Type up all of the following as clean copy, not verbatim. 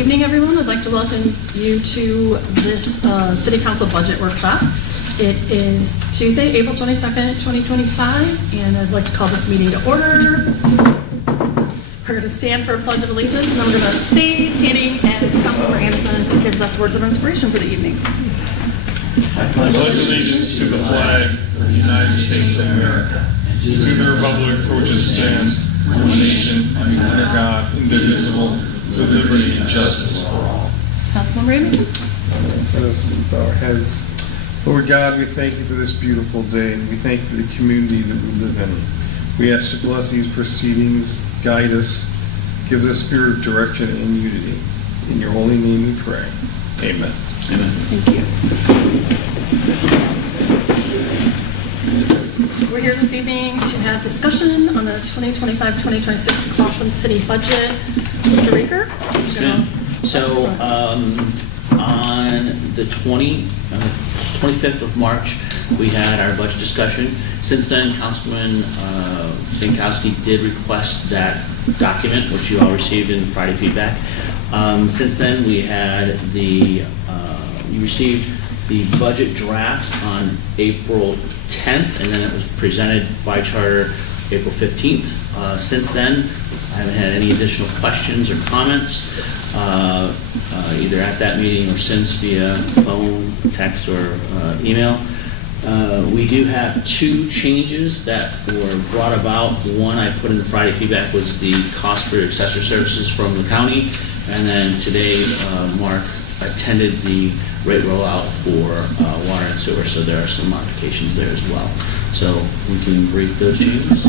evening, everyone. I'd like to welcome you to this City Council Budget Workshop. It is Tuesday, April 22nd, 2025, and I'd like to call this meeting to order. We're going to stand for a Pledge of Allegiance, and then we're going to stay standing as Councilmember Anderson gives us words of inspiration for the evening. I pledge allegiance to the flag of the United States of America, and to the republic for which it stands, one nation, under God, indivisible, with liberty and justice for all. Councilmember Anderson. Let us bow our heads. Lord God, we thank you for this beautiful day, and we thank you for the community that we live in. We ask to bless these proceedings, guide us, give us a spirit of direction and unity. In your holy name we pray. Amen. Amen. Thank you. We're here this evening to have discussion on the 2025-2026 Clawson City budget. Mr. Raker? So on the 25th of March, we had our budget discussion. Since then, Councilman Binkowski did request that document, which you all received in Friday feedback. Since then, we had you received the budget draft on April 10th, and then it was presented by charter April 15th. Since then, I haven't had any additional questions or comments, either at that meeting or since via phone, text, or email. We do have two changes that were brought about. One I put in the Friday feedback was the cost for accessory services from the county, and then today Mark attended the rate rollout for water and sewer, so there are some modifications there as well. So we can brief those changes.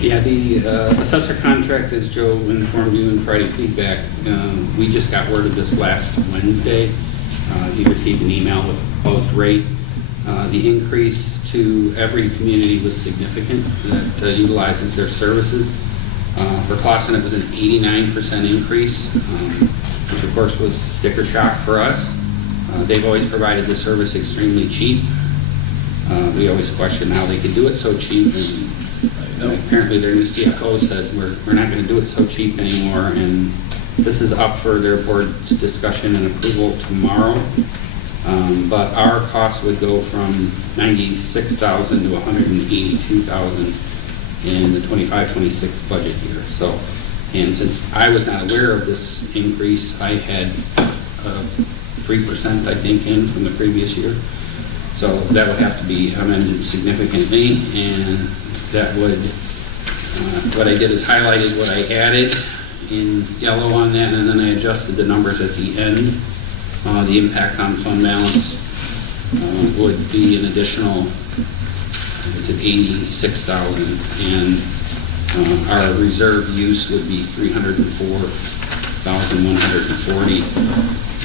Yeah, the assessor contract, as Joe informed you in Friday feedback, we just got word of this last Wednesday. He received an email with the proposed rate. The increase to every community was significant that utilizes their services. For Clawson, it was an 89% increase, which of course was sticker shock for us. They've always provided the service extremely cheap. We always question how they could do it so cheap. And apparently their new CFO said we're not going to do it so cheap anymore, and this is up for their board's discussion and approval tomorrow. But our costs would go from $96,000 to $182,000 in the 25-26 budget year. So, and since I was not aware of this increase, I had 3%, I think, in from the previous year. So that would have to be amended significantly, and that would, what I did is highlighted what I added in yellow on that, and then I adjusted the numbers at the end. The impact on fund balance would be an additional, it's at $86,000, and our reserve use would be $304,140,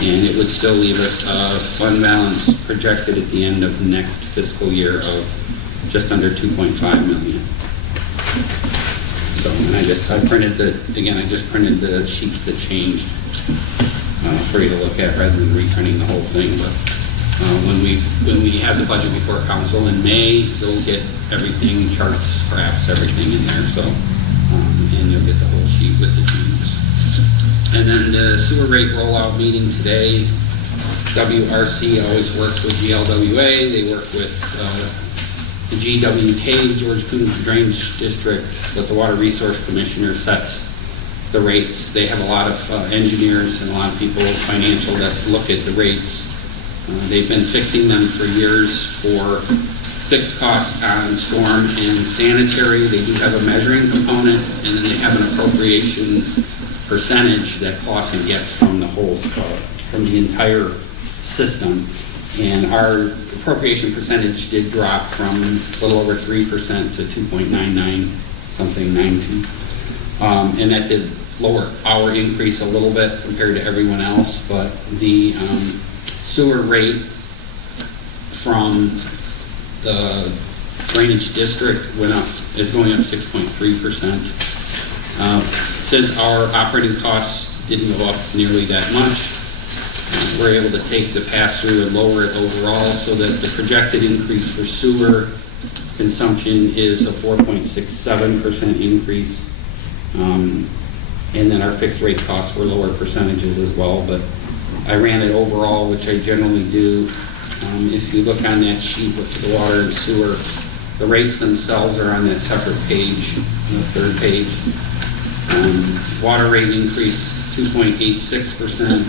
and it would still leave us a fund balance projected at the end of next fiscal year of just under $2.5 million. So, and I just printed the sheets that changed for you to look at rather than reprinting the whole thing. But when we have the budget before council in May, they'll get everything, charts, graphs, everything in there. So, and you'll get the whole sheet with the changes. And then the sewer rate rollout meeting today. WRC always works with GLWA. They work with the GWK, George Coons Drainage District, but the Water Resource Commissioner sets the rates. They have a lot of engineers and a lot of people, financial, that look at the rates. They've been fixing them for years for fixed costs on storm and sanitary. They do have a measuring component, and then they have an appropriation percentage that Clawson gets from the whole, from the entire system. And our appropriation percentage did drop from a little over 3% to 2.99, something 92. And that did lower our increase a little bit compared to everyone else, but the sewer rate from the drainage district went up, is going up 6.3%. Since our operating costs didn't go up nearly that much, we're able to take the pass-through and lower it overall, so that the projected increase for sewer consumption is a 4.67% increase. And then our fixed rate costs were lower percentages as well, but I ran it overall, which I generally do. If you look on that sheet with the water and sewer, the rates themselves are on that separate page, the third page. Water rate increased 2.86%.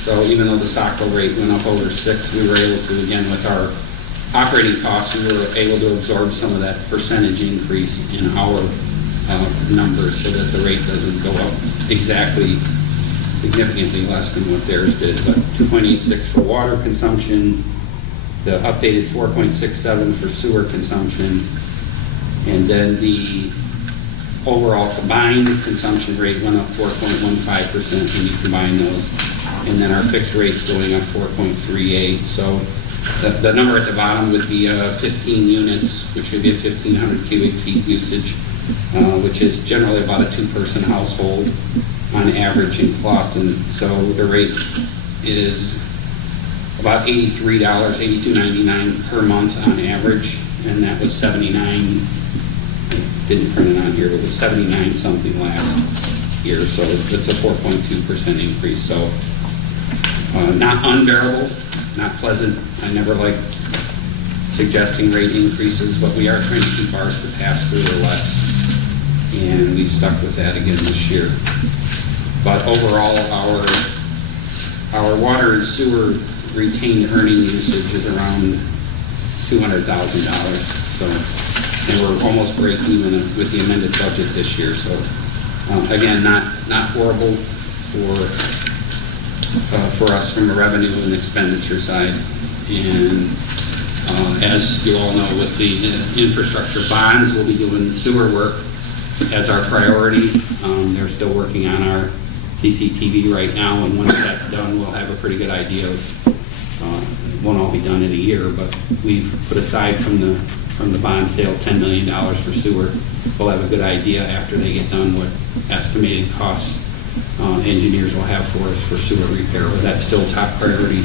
So even though the Saco rate went up over 6, we were able to, again, with our operating costs, we were able to absorb some of that percentage increase in our numbers so that the rate doesn't go up exactly significantly less than what theirs did. But 2.86 for water consumption, the updated 4.67 for sewer consumption, and then the overall combined consumption rate went up 4.15% when you combine those. And then our fixed rate's going up 4.38. So the number at the bottom would be 15 units, which would be a 1,500 cubic feet usage, which is generally about a two-person household on average in Clawson. So the rate is about $83, $82.99 per month on average, and that was 79. I didn't print it on here, but it was 79 something last year, so it's a 4.2% increase. So not unbearable, not pleasant. I never like suggesting rate increases, but we are trying to keep ours to pass through or less, and we've stuck with that again this year. But overall, our water and sewer retained earning usage is around $200,000. So, and we're almost break even with the amended budget this year. So, again, not horrible for us from a revenue and expenditure side. And as you all know, with the infrastructure bonds, we'll be doing sewer work as our priority. They're still working on our CCTV right now, and once that's done, we'll have a pretty good idea of, it won't all be done in a year, but we've put aside from the bond sale $10 million for sewer. We'll have a good idea after they get done what estimated costs engineers will have for us for sewer repair, but that's still top priority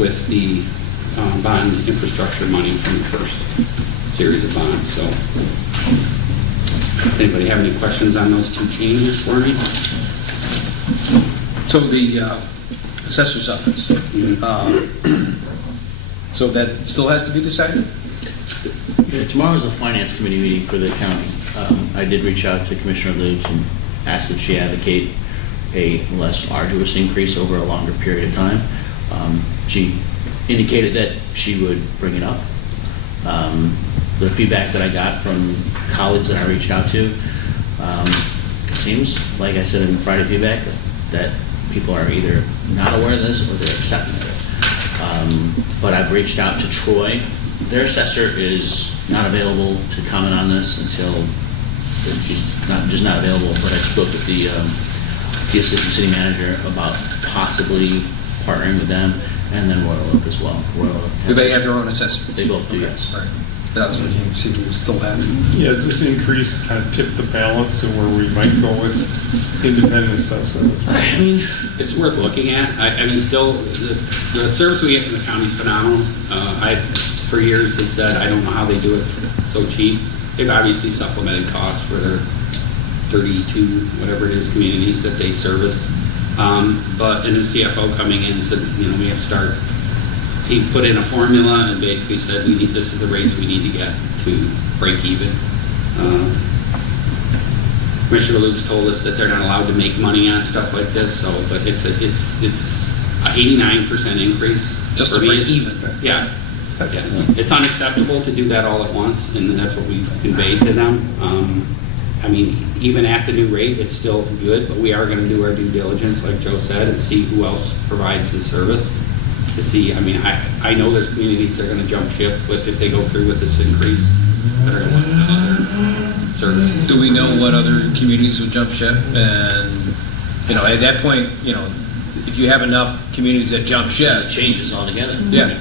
with the bond infrastructure money from the first series of bonds. So, anybody have any questions on those two changes for me? So the assessor's office, so that still has to be decided? Yeah, tomorrow's a finance committee meeting for the county. I did reach out to Commissioner Lubes and asked that she advocate a less arduous increase over a longer period of time. She indicated that she would bring it up. The feedback that I got from colleagues that I reached out to, it seems, like I said in the Friday feedback, that people are either not aware of this or they're accepting of it. But I've reached out to Troy. Their assessor is not available to comment on this until she's just not available. But I spoke with the assistant city manager about possibly partnering with them, and then Royal Oak as well. Royal Oak Do they have their own assessor? They both do, Okay, yes. all right. That was looking to see if we still had it. Yeah, does this increase kind of tip the balance to where we might go with independent assessors? I mean, It's worth looking at. I mean, still, the service we get from the county is phenomenal. I, for years, have said, I don't know how they do it so cheap. They've obviously supplemented costs for their 32, whatever it is, communities that they service. But a new CFO coming in said, we have to start. He put in a formula and basically said, this is the rates we need to get to break even. Commissioner Lubes told us that they're not allowed to make money on stuff like this, so, but it's an 89% increase. Just for to me. break even. Yeah. It's unacceptable to do that all at once, and that's what we've conveyed to them. I mean, even at the new rate, it's still good, but we are going to do our due diligence, like Joe said, and see who else provides the service. To see, I mean, I know there's communities that are going to jump ship if they go through with this increase, that are going to want other services. Do we know what other communities will jump ship? And, at that point, if you have enough communities that jump it ship, changes altogether. Yeah.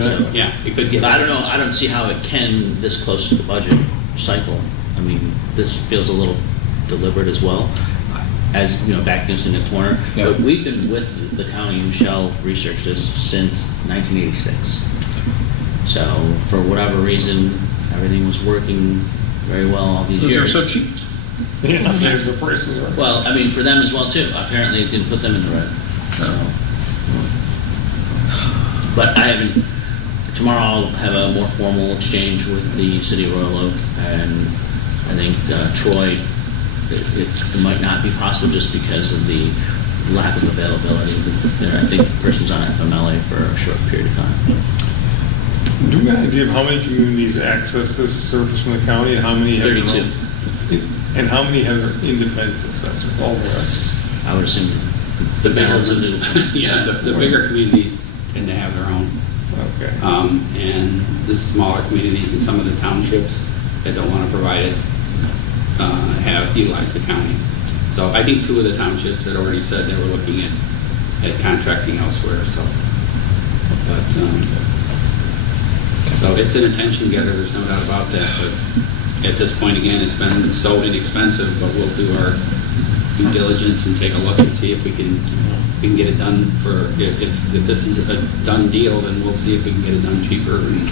So, Yeah, it could get. but I don't know. I don't see how it can this close to the budget cycle. I mean, this feels a little deliberate as well. As backing us in the corner. Yeah. But we've been with the county. Michelle researched this since 1986. So for whatever reason, everything was working very well all these those are years. so cheap. Yeah, the price was right. Well, I mean, for them as well too. Apparently it didn't put them in the red. So. But I haven't, tomorrow I'll have a more formal exchange with the city of Royal Oak, and I think Troy, it might not be possible just because of the lack of availability there. I think the person's on FMLA for a short period of time. Do we have an idea of how many communities access this service from the county, and how many have their 32. own? And how many have their independent assessor, all the rest? I would assume The bigger balance of ones, the, yeah, the bigger communities tend to have their own. Okay. And the smaller communities in some of the townships that don't want to provide it have utilized the county. So I think 2 of the townships had already said they were looking at contracting elsewhere, so. But, so it's an attention getter, there's no doubt about that, but at this point, again, it's been so inexpensive, but we'll do our due diligence and take a look and see if we can get it done for, if this is a done deal, then we'll see if we can get it done cheaper and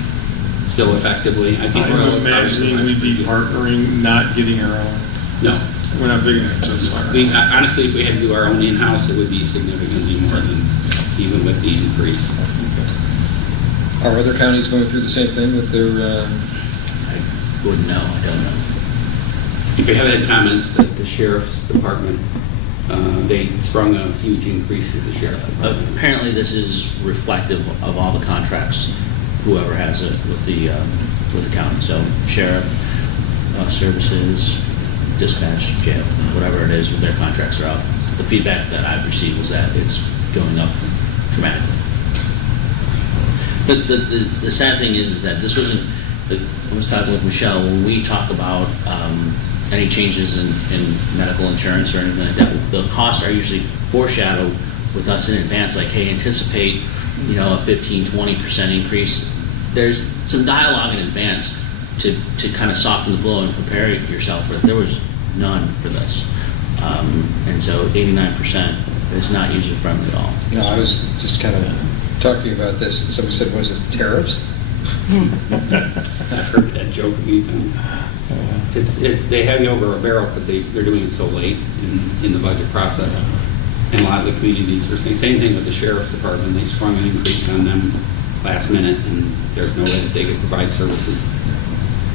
still effectively. I think we're I'm imagining we'd be partnering, not getting our own. No. We're not big enough just for our We, own. honestly, if we had to do our own in-house, it would be significantly more than even with the increase. Are other counties going through the same thing with their, I wouldn't know, I don't know. We have had comments that the sheriff's department, they sprung a huge increase with the sheriff's department. Apparently this is reflective of all the contracts, whoever has it with the county. So sheriff, services, dispatch, jail, whatever it is, when their contracts are up. The feedback that I've received was that it's going up dramatically. But the sad thing is that this wasn't, I was talking with Michelle, when we talk about any changes in medical insurance or anything like that, the costs are usually foreshadowed with us in advance, like, hey, anticipate, a 15-20% increase. There's some dialogue in advance to kind of soften the blow and prepare yourself for it. There was none for this. And so 89% is not user-friendly at all. I was just kind of talking about this, and somebody said, was it tariffs? I've heard that joke many times. They have you over a barrel because they're doing it so late in the budget process. And a lot of the communities are saying, same thing with the sheriff's department. They sprung an increase on them last minute, and there's no way that they could provide services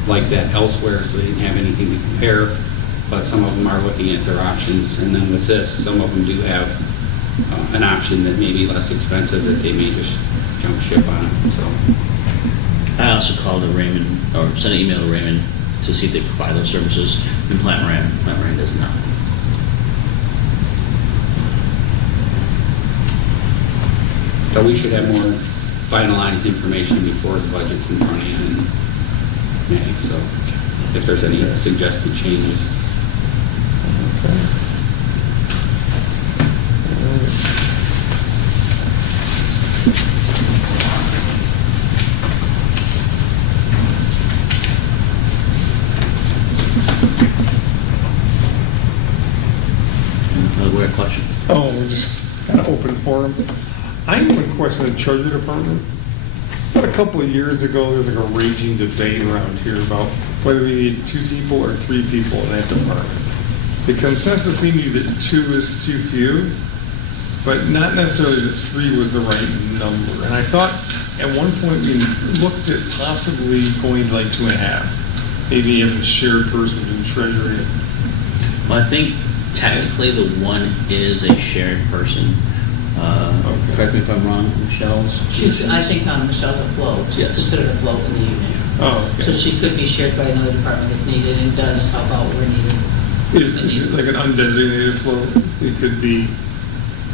like that elsewhere, so they didn't have anything to compare. But some of them are looking at their options. And then with this, some of them do have an option that may be less expensive that they may just jump ship on it. So. I also called Raymond, or sent an email to Raymond to see if they provide those services in Plant Moran does not. So we should have more finalized information before the budget's in front of you in May. So if there's any suggested changes. Another weird question. Oh, we're just kind of open forum. I have one question in the Treasury Department. About a couple of years ago, there was like a raging debate around here about whether we need 2 people or 3 people in that department. The consensus seemed to be that 2 is too few, but not necessarily that 3 was the right number. And I thought at one point we looked at possibly going to like 2.5. Maybe having a shared person in Treasury. Well, I think technically the 1 is a shared person. Okay. Correct me if I'm wrong, Michelle's? I think Michelle's afloat. Yes. Considered afloat in the evening. Oh, So okay. she could be shared by another department if needed, and does help out where needed. Is it like an undesignated float? It could be,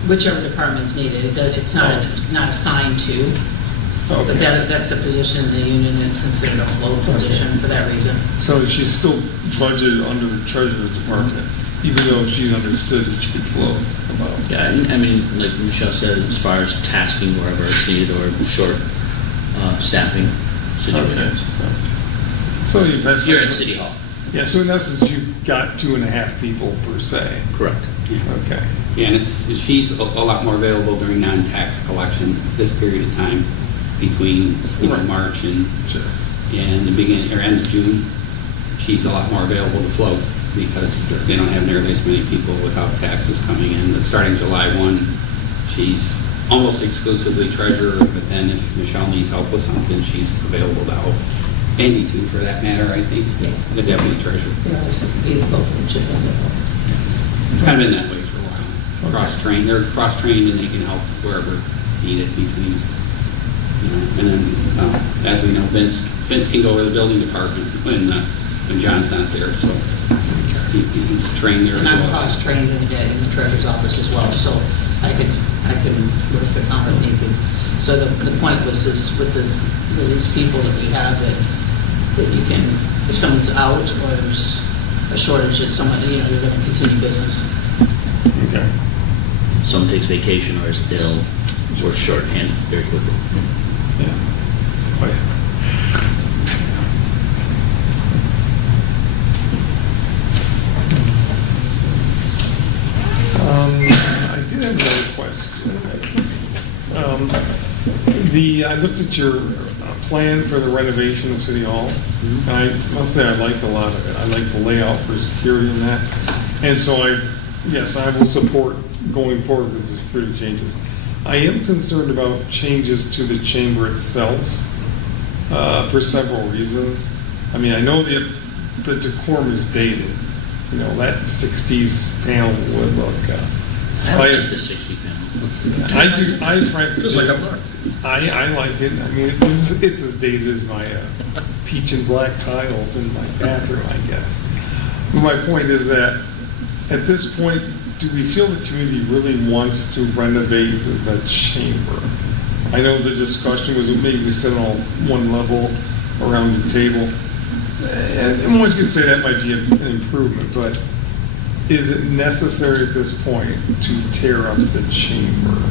Whichever department's needed. It's not assigned to, but okay. that's a position in the union that's considered a float position for that reason. So she's still budgeted under the Treasury Department, even though she understood that she could float about. Yeah, I mean, like Michelle said, as far as tasking wherever it's needed or short staffing situations. So you've had. You're at City Hall. Yeah, so in essence, you've got 2.5 people per se. Correct. Okay. Yeah, and she's a lot more available during non-tax collection this period of time between Right. March and Sure. the beginning or end of June. She's a lot more available to float. because they don't have nearly as many people without taxes coming in. But starting July 1, she's almost exclusively treasurer, but then if Michelle needs help with something, she's available to help. Andy too, for that matter, I think, the deputy treasurer. It's kind of been that way for a while. Cross-trained, they're cross-trained and they can help wherever needed between, and then, as we know, Vince can go over the building department when John's not there, so he's trained there as And I'm well. cross-trained in the treasurer's office as well, so I can work the account if need be. So the point was is with these people that we have that you can, if someone's out or there's a shortage of someone, you're going to continue business. Okay. Someone takes vacation or is ill, we're shorthanded very quickly. Yeah. Oh, yeah. I did have another question. I looked at your plan for the renovation of City Hall, and I must say I like a lot of it. I like the layout for security and that. And so yes, I will support going forward with the security changes. I am concerned about changes to the chamber itself for several reasons. I mean, I know the decorum is dated. That 60s panel would look. I like the 60 panel. I do. I frankly. Feels like a look. I like it. I mean, it's as dated as my peach and black tiles in my bathroom, I guess. But my point is that at this point, do we feel the community really wants to renovate the chamber? I know the discussion was maybe we sit on one level around the table, and one could say that might be an improvement, but is it necessary at this point to tear up the chamber?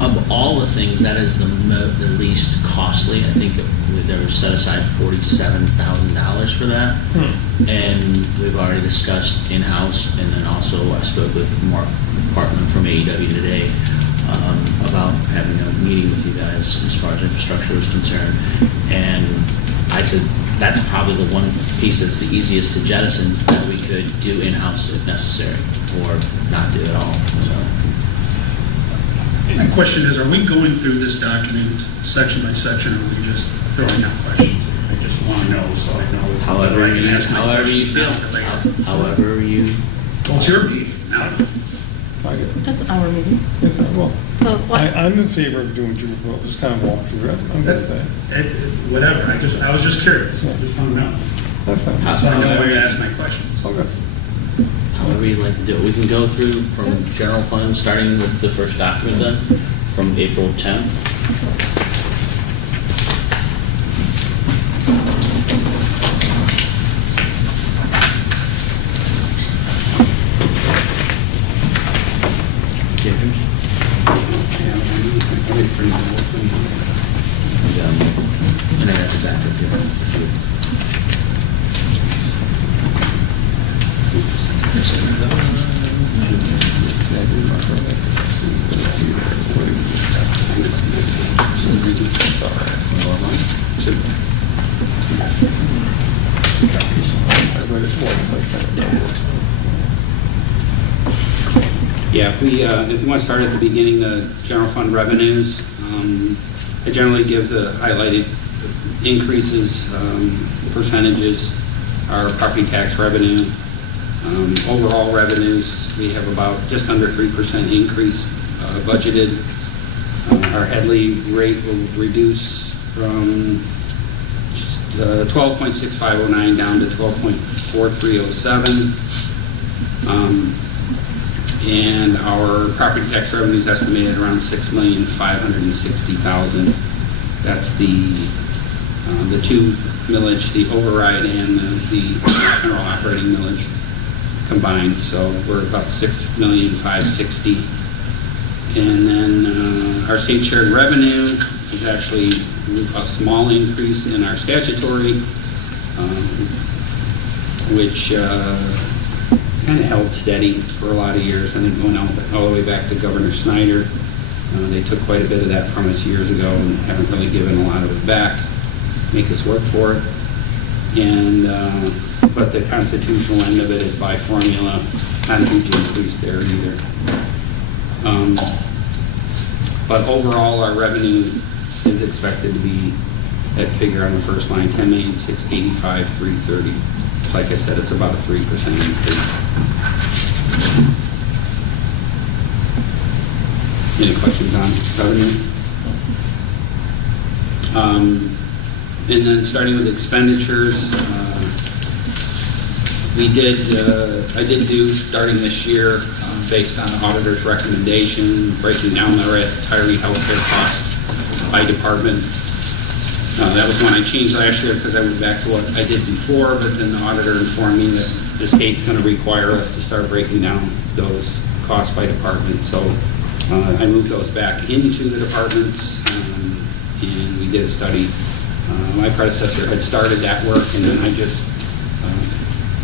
Of all the things, that is the least costly. I think there was set aside $47,000 for that. And we've already discussed in-house, and then also I spoke with Mark Parkman from AEW today about having a meeting with you guys as far as infrastructure is concerned. And I said, that's probably the one piece that's the easiest to jettison that we could do in-house if necessary, or not do at all. So. My question is, are we going through this document section by section, or are we just throwing out questions? I just want to know, so I know However whether I can you, ask my however you questions feel, now or later. however you. Well, it's your meeting, now. That's our meeting. Yes, well, So what? I'm in favor of doing Jupiter, just kind of walk through it. I'm good with that. Whatever, I was just curious, I just want to know, That's fine. so I know where to ask my questions. Okay. However you'd like to do it. We can go through from general fund, starting with the first document then, from April 10th. And I got the back up here. Yeah, if you want to start at the beginning, the general fund revenues, I generally give the highlighted increases, percentages, our property tax revenue. Overall revenues, we have about just under 3% increase budgeted. Our Headley rate will reduce from 12.6509 down to 12.4307. And our property tax revenue is estimated around $6,560,000. That's the two millage, the override and the general operating millage combined. So we're about $6,560,000. And then our state shared revenue is actually a small increase in our statutory, which kind of held steady for a lot of years. I think going all the way back to Governor Snyder. They took quite a bit of that from us years ago and haven't really given a lot of it back, make us work for it. And but the constitutional end of it is by formula, not a huge increase there either. But overall, our revenue is expected to be, that figure on the first line, 10,685,330. Like I said, it's about a 3% increase. Any questions on revenue? And then starting with expenditures, I did do, starting this year, based on the auditor's recommendation, breaking down the retiree healthcare cost by department. That was one I changed last year because I went back to what I did before, but then the auditor informed me that the state's going to require us to start breaking down those costs by department. So I moved those back into the departments, and we did a study. My predecessor had started that work, and then I just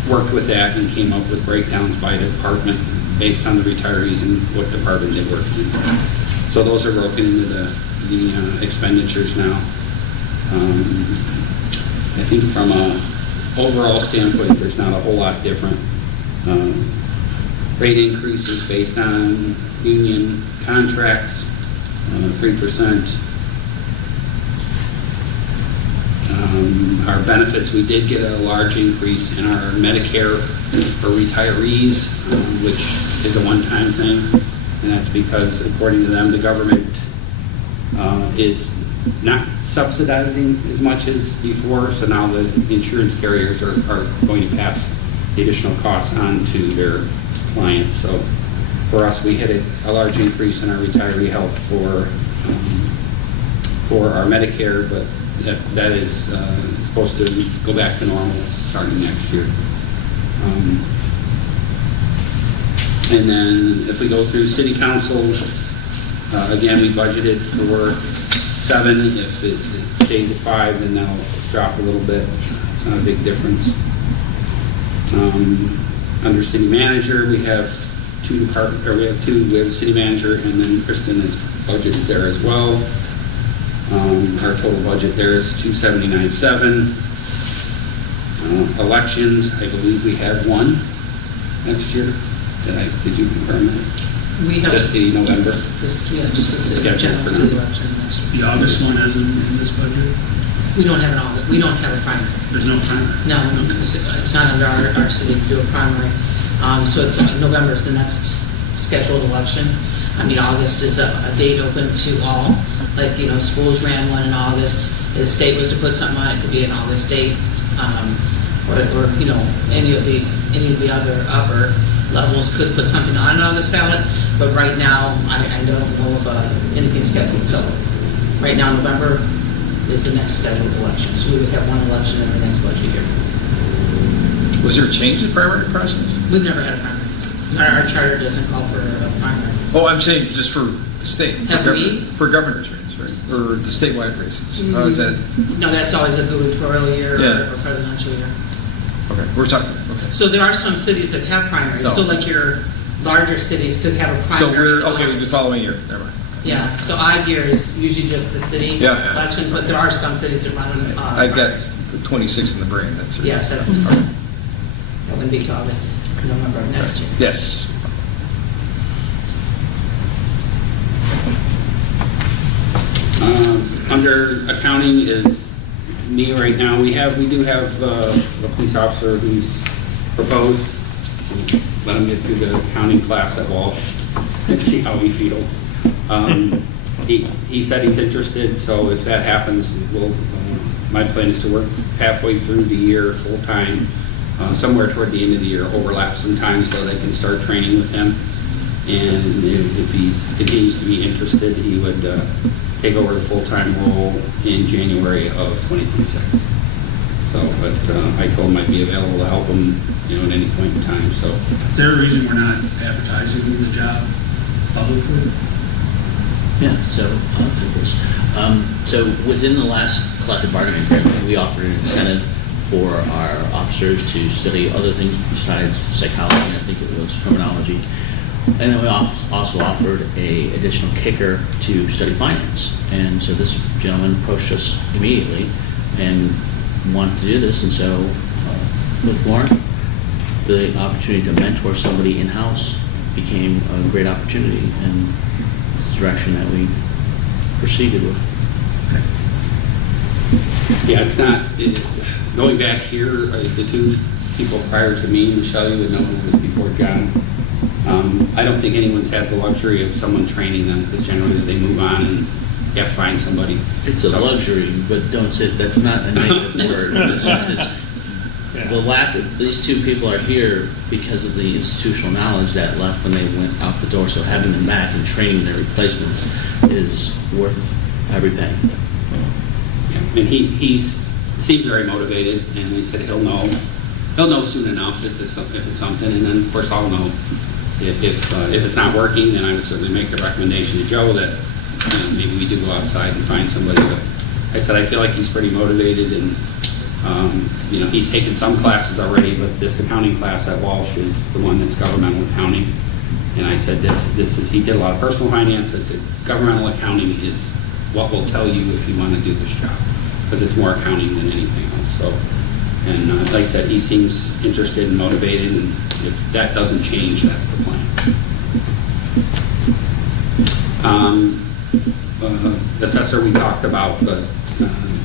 worked with that and came up with breakdowns by department based on the retirees and what department they worked in. So those are broken into the expenditures now. I think from a overall standpoint, there's not a whole lot different. Rate increases based on union contracts, 3%. Our benefits, we did get a large increase in our Medicare for retirees, which is a one-time thing, and that's because, according to them, the government is not subsidizing as much as before, so now the insurance carriers are going to pass the additional costs on to their clients. So for us, we hit a large increase in our retiree health for our Medicare, but that is supposed to go back to normal starting next year. And then if we go through city council, again, we budgeted for 7. If it stays at 5, then that'll drop a little bit. It's not a big difference. Under city manager, we have we have a city manager, and then Kristen is budgeted there as well. Our total budget there is $279,700. Elections, I believe we have one next year. Did you confirm that? We have. Just the November? Just the city, Schedule general for city now. election next year. The August one isn't in this budget? We don't have an August, we don't have a primary. There's no primary? No, it's not under our city to do a primary. So it's, November is the next scheduled election. I mean, August is a date open to all. Like, schools ran one in August. If the state was to put something on, it could be an August date. Or any of the other upper levels could put something on an August ballot. But right now, I don't know of anything scheduled. So right now, November is the next scheduled election. So we would have one election in the next budget year. Was there a change in primary process? We've never had a primary. Our charter doesn't call for a primary. Oh, I'm saying just for the state. Have we? For governor's race, right? Or the statewide races. How is that? No, that's always a gubernatorial year Yeah. or presidential year. Okay, we're talking, okay. So there are some cities that have primaries. No. So like your larger cities could have a So primary. we're, okay, the following year, never mind. Yeah, so odd year is usually just the city Yeah. election, but there are some cities that run. I've got primaries. the 26 in the brain, that's it. Yes, that wouldn't be till August, November of next year. Yes. Under accounting is me right now. We do have a police officer who's proposed. Let him get through the accounting class at Walsh and see how he feels. He said he's interested, so if that happens, my plan is to work halfway through the year full-time, somewhere toward the end of the year, overlap some time so they can start training with him. And if he continues to be interested, he would take over the full-time role in January of 2026. So, but I told him I'd be available to help him, at any point in time, so. Is there a reason we're not advertising the job publicly? Yeah, so I'll take this. So within the last collective bargaining agreement, we offered an incentive for our officers to study other things besides psychology, I think it was criminology. And then we also offered a additional kicker to study finance. And so this gentleman approached us immediately and wanted to do this, and so with Lauren, the opportunity to mentor somebody in-house became a great opportunity, and it's the direction that we proceeded with. Yeah, it's not, going back here, the two people prior to me, Michelle, you would know who was before John. I don't think anyone's had the luxury of someone training them, because generally they move on and you have to find somebody. It's a luxury, but don't say, that's not a negative word. In the sense it's, the lack of, these two people are here because of the institutional knowledge that left when they went out the door. So having them back and training their replacements is worth every penny. And he seems very motivated, and he said he'll know soon enough if it's something, and then of course I'll know if it's not working. Then I would certainly make the recommendation to Joe that maybe we do go outside and find somebody. But I said I feel like he's pretty motivated, and he's taken some classes already, but this accounting class at Walsh is the one that's governmental accounting. And I said this is, he did a lot of personal finance. I said governmental accounting is what will tell you if you want to do this job, because it's more accounting than anything else. So, and like I said, he seems interested and motivated, and if that doesn't change, that's the plan. The assessor we talked about, but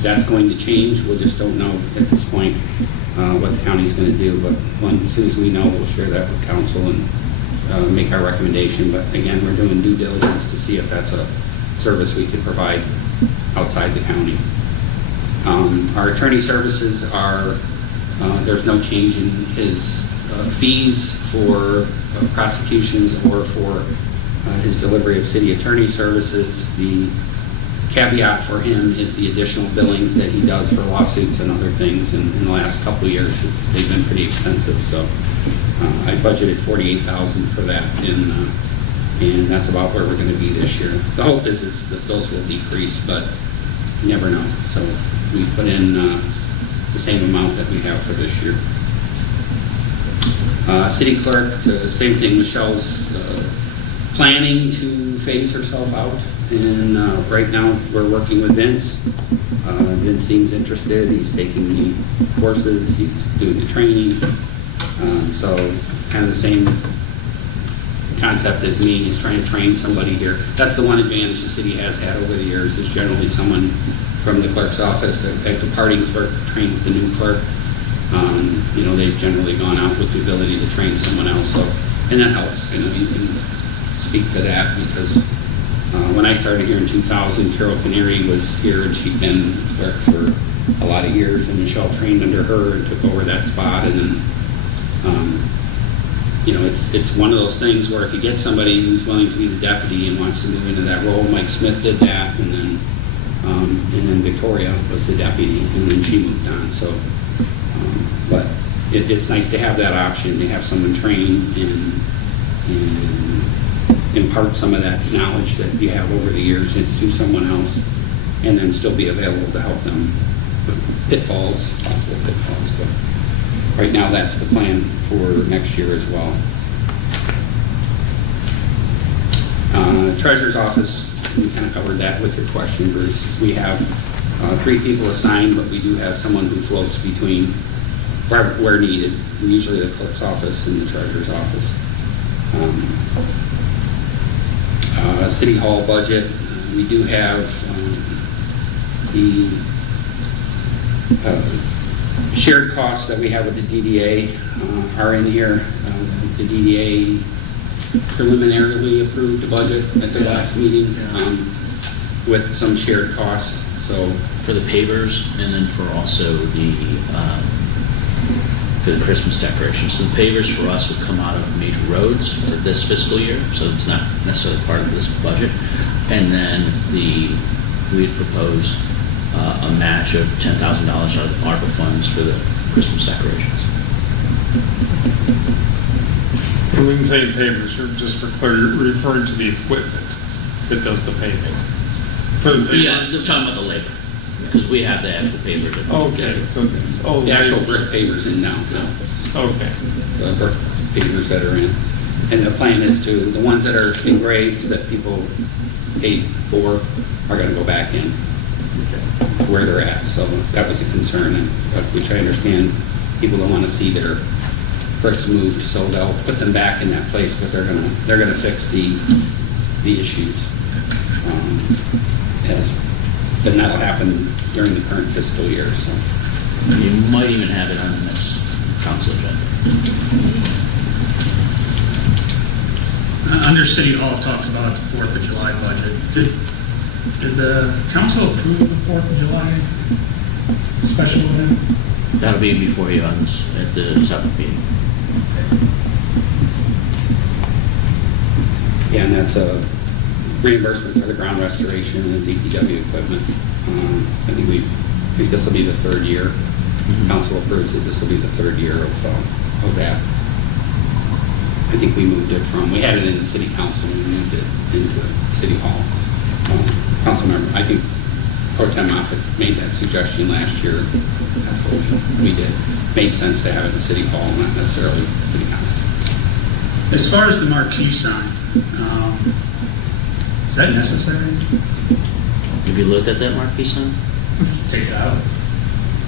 that's going to change. We just don't know at this point what the county's going to do, but as soon as we know, we'll share that with council and make our recommendation. But again, we're doing due diligence to see if that's a service we could provide outside the county. Our attorney services are, there's no change in his fees for prosecutions or for his delivery of city attorney services. The caveat for him is the additional billings that he does for lawsuits and other things. In the last couple of years, they've been pretty expensive. So I budgeted $48,000 for that, and that's about where we're going to be this year. The hope is that those will decrease, but you never know. So we put in the same amount that we have for this year. City clerk, the same thing. Michelle's planning to phase herself out, and right now we're working with Vince. Vince seems interested. He's taking the courses. He's doing the training. So kind of the same concept as me. He's trying to train somebody here. That's the one advantage the city has had over the years, is generally someone from the clerk's office at departing clerk trains the new clerk. They've generally gone out with the ability to train someone else. So, and that helps. You can speak to that, because when I started here in 2000, Carol Canary was here, and she'd been clerk for a lot of years, and Michelle trained under her and took over that spot. And then it's one of those things where if you get somebody who's willing to be the deputy and wants to move into that role, Mike Smith did that, and then Victoria was the deputy, and then she moved on. So, but it's nice to have that option, to have someone train and impart some of that knowledge that you have over the years into someone else, and then still be available to help them with possible pitfalls. But right now, that's the plan for next year as well. Treasurer's office, we kind of covered that with your question, Bruce. We have 3 people assigned, but we do have someone who floats between where needed, usually the clerk's office and the treasurer's office. City Hall budget, we do have the shared costs that we have with the DDA are in here. The DDA preliminarily approved the budget at their last meeting with some shared costs. So For the pavers, and then for also the Christmas decorations. So the pavers for us would come out of major roads for this fiscal year, so it's not necessarily part of this budget. And then we had proposed a match of $10,000 out of the ARPA funds for the Christmas decorations. And we can say pavers, just for clarity, you're referring to the equipment that does the paving. For the paver. Yeah, I'm talking about the labor, because we have the actual paver. Okay, so, the actual brick pavers in now. Okay. The brick pavers that are in. And the plan is the ones that are engraved that people paid for are going to go back in where they're at. So that was a concern, which I understand people don't want to see their bricks moved, so they'll put them back in that place, but they're gonna fix the issues. But that'll happen during the current fiscal year, so. You might even have it on the next council agenda. Under City Hall, it talks about the 4th of July budget. Did the council approve the 4th of July special event? That'll be before you on this, at the 7th meeting. Yeah, and that's a reimbursement for the ground restoration and the DPW equipment. I think this will be the third year. Council approves it, this will be the third year of that. I think we moved it we had it in the city council, and we moved it into City Hall. Council member, I think Pro Tem Moffett made that suggestion last year. That's what we did. Made sense to have it in City Hall, not necessarily City Council. As far as the marquee sign, is that necessary? Have you looked at that marquee sign? Take it out.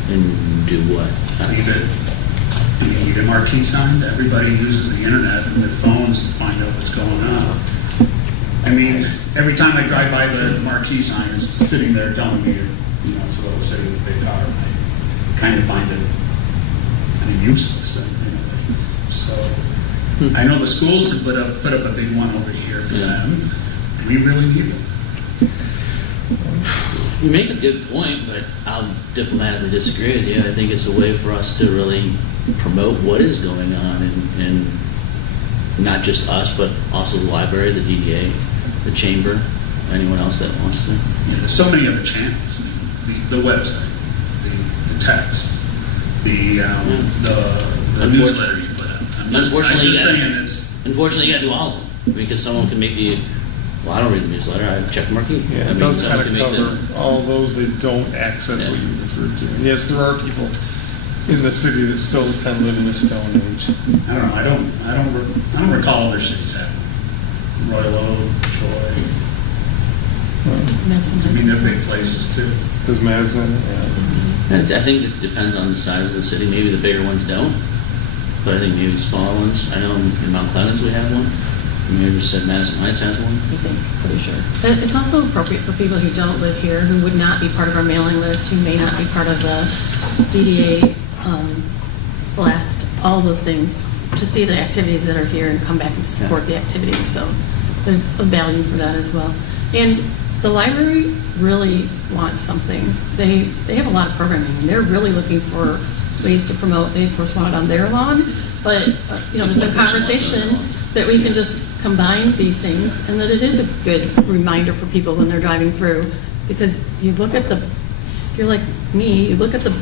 And do what? Leave it. You need a marquee sign. Everybody uses the internet and their phones to find out what's going on. I mean, every time I drive by the marquee sign, it's sitting there telling me, it's a little city with a big car. I kind of find it kind of useless. So I know the schools have put up a big one over here for them. Do we really need it? You make a good point, but I'll diplomatically disagree with you. I think it's a way for us to really promote what is going on, and not just us, but also the library, the DDA, the chamber, anyone else that wants to. There's so many other channels. The website, the text, the newsletter you put out. Unfortunately, Unfortunately, you got to do all of them, because someone can make well, I don't read the newsletter, I check the marquee. Yeah, it does kind of cover all those that don't access what you referred to. And yes, there are people in the city that still kind of live in the Stone Age. I don't know. I don't recall other cities having Royal Oak, Troy. I mean, they're big places too. Does Madison? Yeah. I think it depends on the size of the city. Maybe the bigger ones don't, but I think maybe the smaller ones. I know in Mount Clemens we have one. Maybe just said Madison Heights has one. I think, pretty sure. It's also appropriate for people who don't live here, who would not be part of our mailing list, who may not be part of the DDA blast, all those things, to see the activities that are here and come back and support the activities. So there's a value for that as well. And the library really wants something. They have a lot of programming, and they're really looking for ways to promote. They, of course, want it on their lawn, but, there's no conversation that we can just combine these things, and that it is a good reminder for people when they're driving through, because you look at if you're like me, you look at the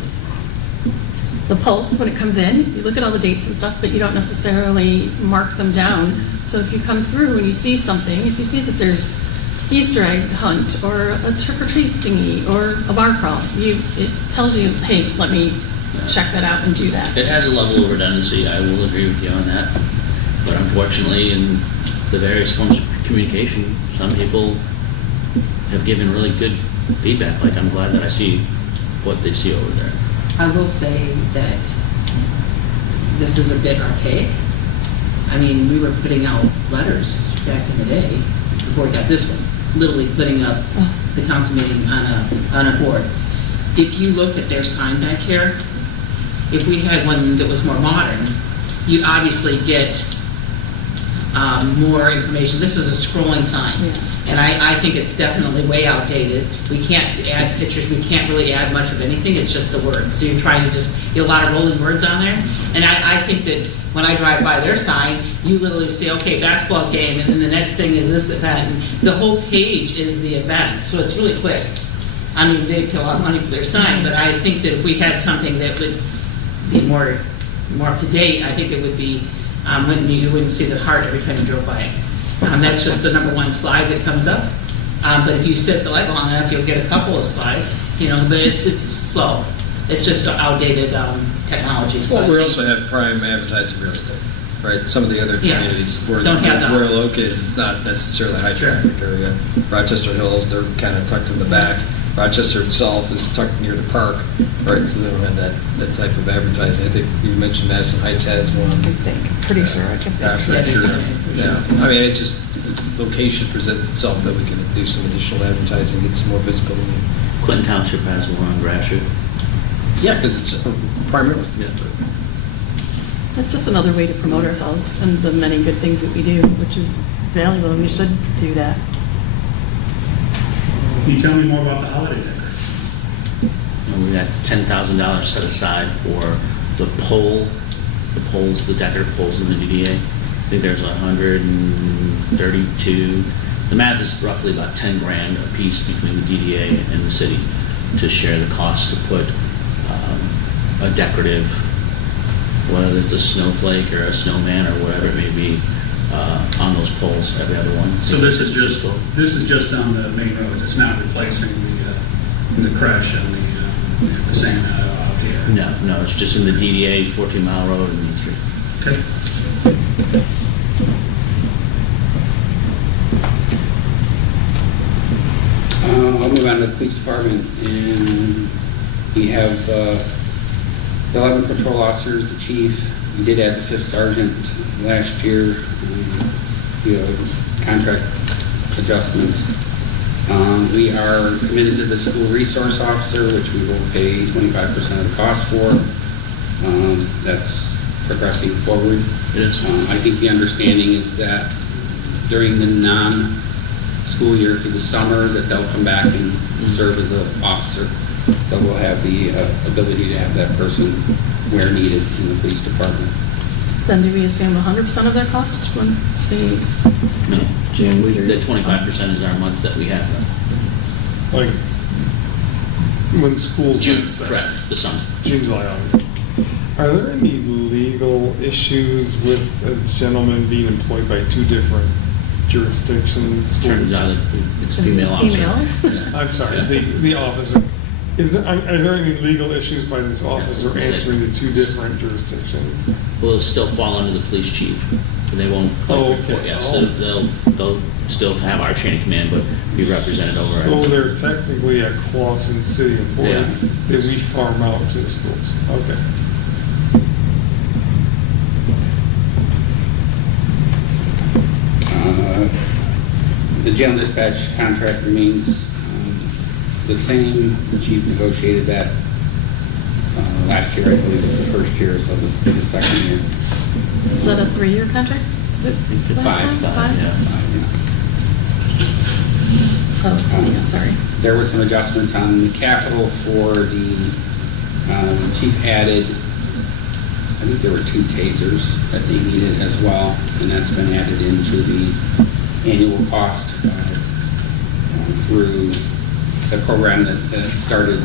pulse when it comes in, you look at all the dates and stuff, but you don't necessarily mark them down. So if you come through and you see something, if you see that there's Easter egg hunt or a trick-or-treat thingy or a bar crawl, it tells you, hey, let me check that out and do that. It has a level of redundancy, I will agree with you on that. But unfortunately, in the various forms of communication, some people have given really good feedback. Like, I'm glad that I see what they see over there. I will say that this is a bit archaic. I mean, we were putting out letters back in the day before we got this one, literally putting up the council meeting on a board. If you look at their sign back here, if we had one that was more modern, you obviously get more information. This is a scrolling sign. Yeah. And I think it's definitely way outdated. We can't add pictures. We can't really add much of anything. It's just the words. So you're trying to just get a lot of rolling words on there. And I think that when I drive by their sign, you literally say, okay, basketball game, and then the next thing is this event. And the whole page is the event. So it's really quick. I mean, they pay a lot of money for their sign, but I think that if we had something that would be more up to date, I think it would be, you wouldn't see the heart every time you drove by it. That's just the #1 slide that comes up. But if you sit the light long enough, you'll get a couple of slides, but it's slow. It's just outdated technology. So Well, we also have prime advertising real estate, right? Some of the other Yeah. communities where Don't have that. Royal Oak is, it's not necessarily a high traffic area. Rochester Hills, they're kind of tucked in the back. Rochester itself is tucked near the park, right, so they don't have that type of advertising. I think you mentioned Madison Heights has one. I think, pretty sure. I think Yeah, that's I'm pretty Yeah, sure. they Yeah, can. I mean, it's just, the location presents itself that we can do some additional advertising, get some more visibility. Clinton Township has one on Gratiot. Yeah, because it's primarily. It's just another way to promote ourselves and the many good things that we do, which is valuable. We should do that. Can you tell me more about the holiday decorations? We got $10,000 set aside for the poles, the decorative poles in the DDA. I think there's 132. The math is roughly about 10 grand a piece between the DDA and the city to share the cost to put a decorative, whether it's a snowflake or a snowman or whatever it may be, on those poles, every other one. So this is just on the main roads, it's not replacing the crash and the Santa out here? No, it's just in the DDA, 14 Mile Road and Main Street. Okay. I'll move on to the police department, and we have 11 patrol officers, the chief. We did add the 5th sergeant last year, contract adjustment. We are committed to the school resource officer, which we will pay 25% of the cost for. That's progressing forward. It is. I think the understanding is that during the non-school year through the summer, that they'll come back and serve as an officer. So we'll have the ability to have that person where needed in the police department. Then do we assume 100% of their cost when, say, No, June through? the 25% is our months that we have. Like, when schools. June, correct, the summer. June, July, August. Are there any legal issues with a gentleman being employed by two different jurisdictions? Turns out it's a female officer. Female? I'm sorry, the officer. Are there any legal issues by this officer answering to two different jurisdictions? Will still fall under the police chief. They won't. Oh, okay. Yeah, so they'll still have our chain of command, but be represented over. Oh, they're technically a Clawson City employee Yeah. that we farm out to the schools. Okay. The jail dispatch contract remains the same. The chief negotiated that last year, I believe was the first year, so this will be the second year. Is that a 3-year contract? What is that? Five, yeah. Oh, it's yeah, sorry. There were some adjustments on the capital for the chief added, I think there were 2 tasers that they needed as well, and that's been added into the annual cost through the program that started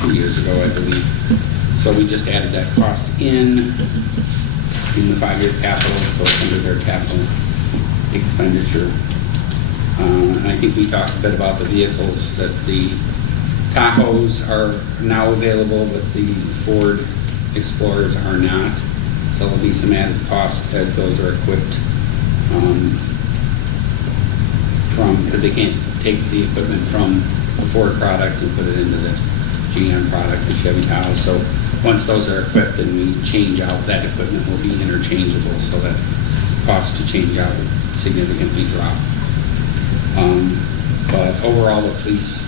2 years ago, I believe. So we just added that cost in the 5-year capital, so it's under their capital expenditure. And I think we talked a bit about the vehicles, that the Tahoes are now available, but the Ford Explorers are not. So there'll be some added cost as those are equipped because they can't take the equipment from the Ford product and put it into the GM product, the Chevy Tahoe. So once those are equipped and we change out, that equipment will be interchangeable, so that cost to change out would significantly drop. But overall, the police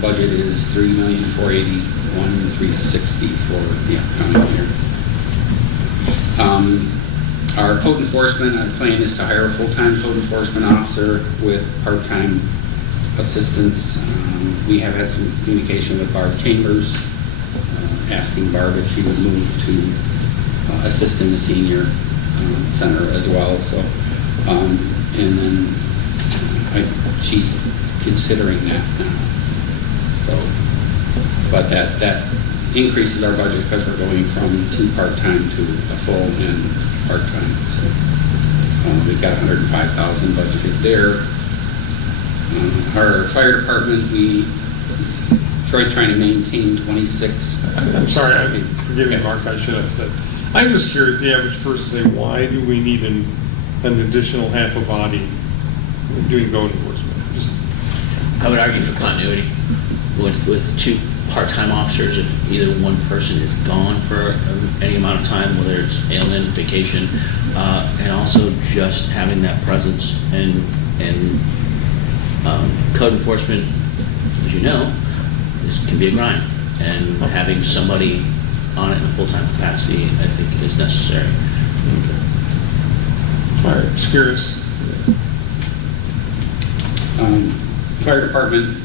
budget is $3,481,360 for the upcoming year. Our code enforcement, our plan is to hire a full-time code enforcement officer with part-time assistance. We have had some communication with Barb Chambers, asking Barb if she would move to assist in the senior center as well. So, and then she's considering that now. So, but that increases our budget because we're going from 2 part-time to a full and part-time. So we've got $105,000 budgeted there. Our fire department, Troy's trying to maintain 26. I'm sorry, forgive me, Mark, I should have said. I'm just curious, the average person say, why do we need an additional half a body doing code enforcement? I would argue for continuity. with two part-time officers, if either one person is gone for any amount of time, whether it's ailment, vacation, and also just having that presence and code enforcement, as you know, can be a grind. And having somebody on it in a full-time capacity, I think, is necessary. All right, Skiris. Fire department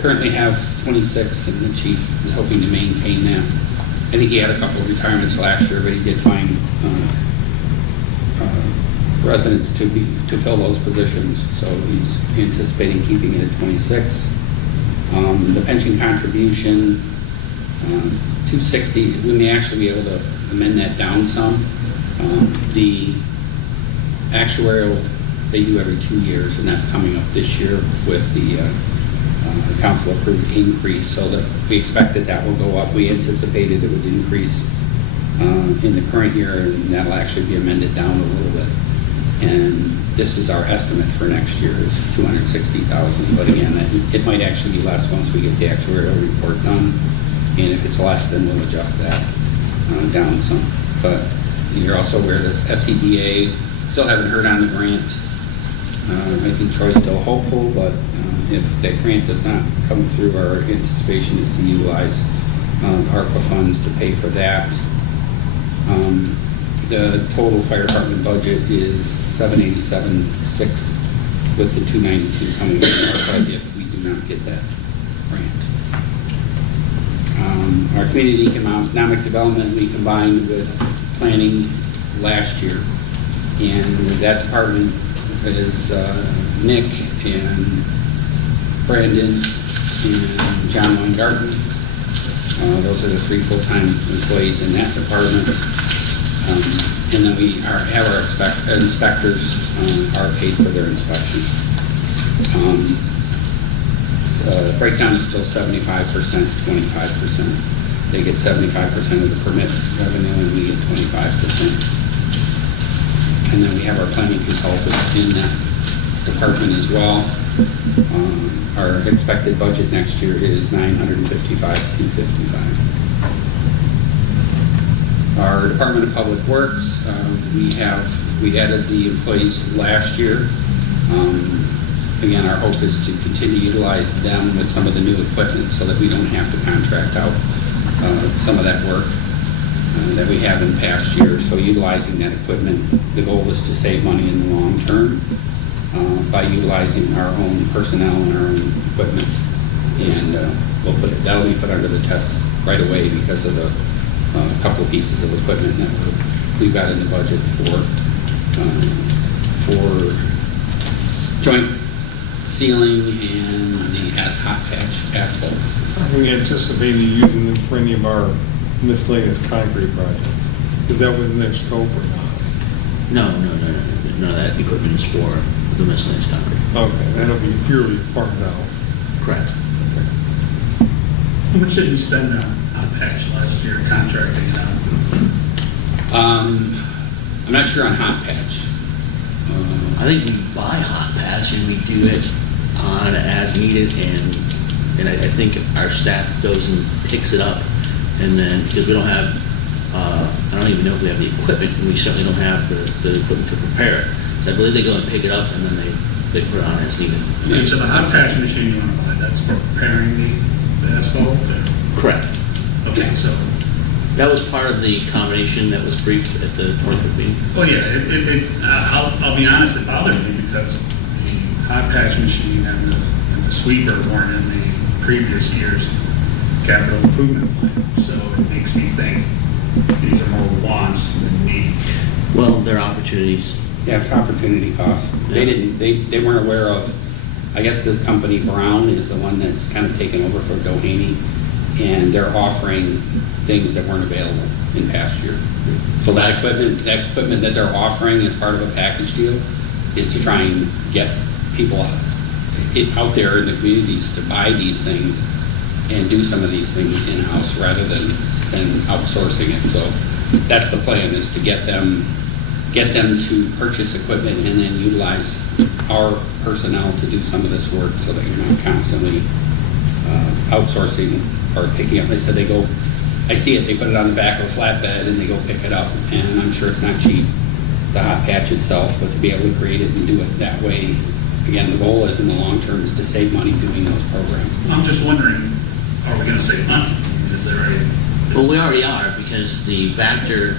currently have 26, and the chief is hoping to maintain that. I think he had a couple of retirements last year, but he did find residents to fill those positions, so he's anticipating keeping it at 26. The pension contribution, 260, we may actually be able to amend that down some. The actuarial, they do every 2 years, and that's coming up this year with the council approved increase, so that we expect that will go up. We anticipated it would increase in the current year, and that'll actually be amended down a little bit. And this is our estimate for next year is $260,000, but again, it might actually be less once we get the actuarial report done, and if it's less, then we'll adjust that down some. But you're also aware that SCBA, still haven't heard on the grant. I think Troy's still hopeful, but if that grant does not come through, our anticipation is to utilize ARPA funds to pay for that. The total fire department budget is $787,600 with the $292 coming from ARPA if we do not get that grant. Our community economic development we combined with planning last year, and that department is Nick and Brandon and John Weingarten. Those are the 3 full-time employees in that department. And then we have our inspectors are paid for their inspection. Breakdown is still 75%, 25%. They get 75% of the permit revenue, and we get 25%. And then we have our planning consultant in that department as well. Our expected budget next year is $955,255. Our Department of Public Works, we added the employees last year. Again, our hope is to continue to utilize them with some of the new equipment so that we don't have to contract out some of that work that we have in past years. So utilizing that equipment, the goal is to save money in the long term by utilizing our own personnel and our own equipment. And that'll be put under the test right away because of the couple of pieces of equipment that we've got in the budget for joint sealing and the hot patch asphalt. We anticipate using them for any of our miscellaneous concrete project. Is that within their scope or not? No, that equipment is for the miscellaneous concrete. Okay, that'll be purely farmed out. Correct. How much did we spend on patch last year, contracting it out? I'm not sure on hot patch. I think we buy hot patch and we do it on as needed, and I think our staff goes and picks it up, and then because we don't have, I don't even know if we have the equipment, and we certainly don't have the equipment to prepare it. So I believe they go and pick it up, and then they put it on as needed. Okay, so the hot patch machine you want to buy, that's for preparing the asphalt? Or? Correct. Okay, so. That was part of the combination that was briefed at the 25th meeting. Well, yeah, I'll be honest, it bothers me because the hot patch machine and the sweeper weren't in the previous year's capital improvement plan. So it makes me think these are more wants than needs. Well, there are opportunities. Yeah, it's opportunity cost. They weren't aware of, I guess this company, Brown, is the one that's kind of taken over for Doheny, and they're offering things that weren't available in past year. So that equipment that they're offering as part of a package deal is to try and get people out there in the communities to buy these things and do some of these things in-house rather than outsourcing it. So that's the plan, is to get them to purchase equipment and then utilize our personnel to do some of this work so that you're not constantly outsourcing or picking up. They said they go, I see it, they put it on the back of a flatbed and they go pick it up. And I'm sure it's not cheap, the hot patch itself, but to be able to create it and do it that way, again, the goal is in the long term is to save money doing those programs. I'm just wondering, are we gonna save money? Is there a? Well, we already are, because the Vector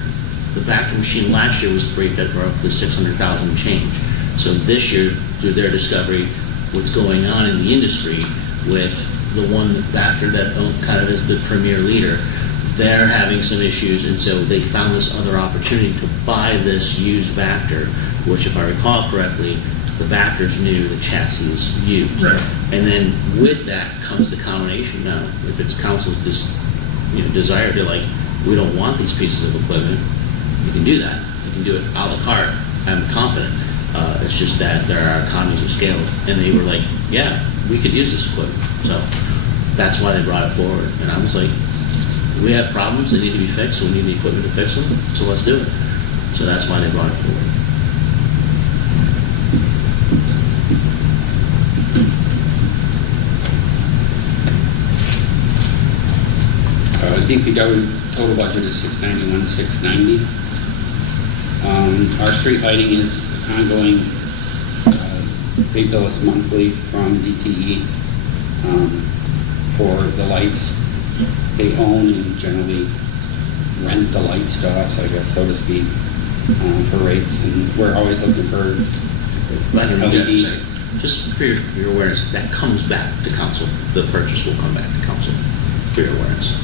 machine last year was rated at roughly 600,000 and change. So this year, through their discovery, what's going on in the industry with the one Vector that kind of is the premier leader, they're having some issues, and so they found this other opportunity to buy this used Vector, which, if I recall correctly, the Vector's new, the chassis is used. Right. And then with that comes the combination. Now, if it's council's desire to like, we don't want these pieces of equipment, you can do that. You can do it a la carte. I'm confident. It's just that there are economies of scale. And they were like, yeah, we could use this equipment. So that's why they brought it forward. And I was like, we have problems that need to be fixed, so we need the equipment to fix them. So let's do it. So that's why they brought it forward. DPW total budget is $691,690. Our street lighting is ongoing. They bill us monthly from DTE for the lights. They own and generally rent the lights to us, I guess, so to speak, for rates. And we're always looking for LED. Just for your awareness, that comes back to council. The purchase will come back to council, for your awareness.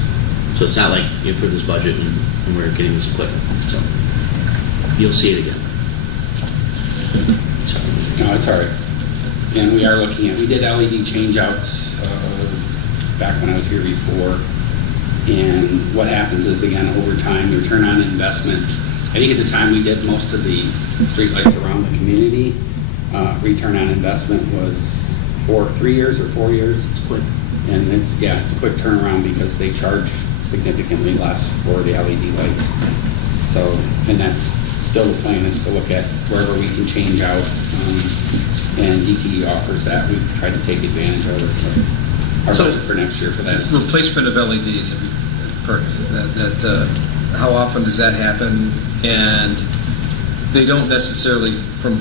So it's not like you approve this budget and we're getting this equipment. So you'll see it again. So, No, it's all right. And we are looking at, we did LED changeouts back when I was here before. And what happens is, again, over time, your return on investment. I think at the time we did most of the streetlights around the community, return on investment was 3 years or 4 years. it's quick. And it's a quick turnaround because they charge significantly less for the LED lights. So, and that's still the plan, is to look at wherever we can change out. And DTE offers that. We try to take advantage of it. So our budget for next year for that is. The placement of LEDs, how often does that happen? And they don't necessarily, from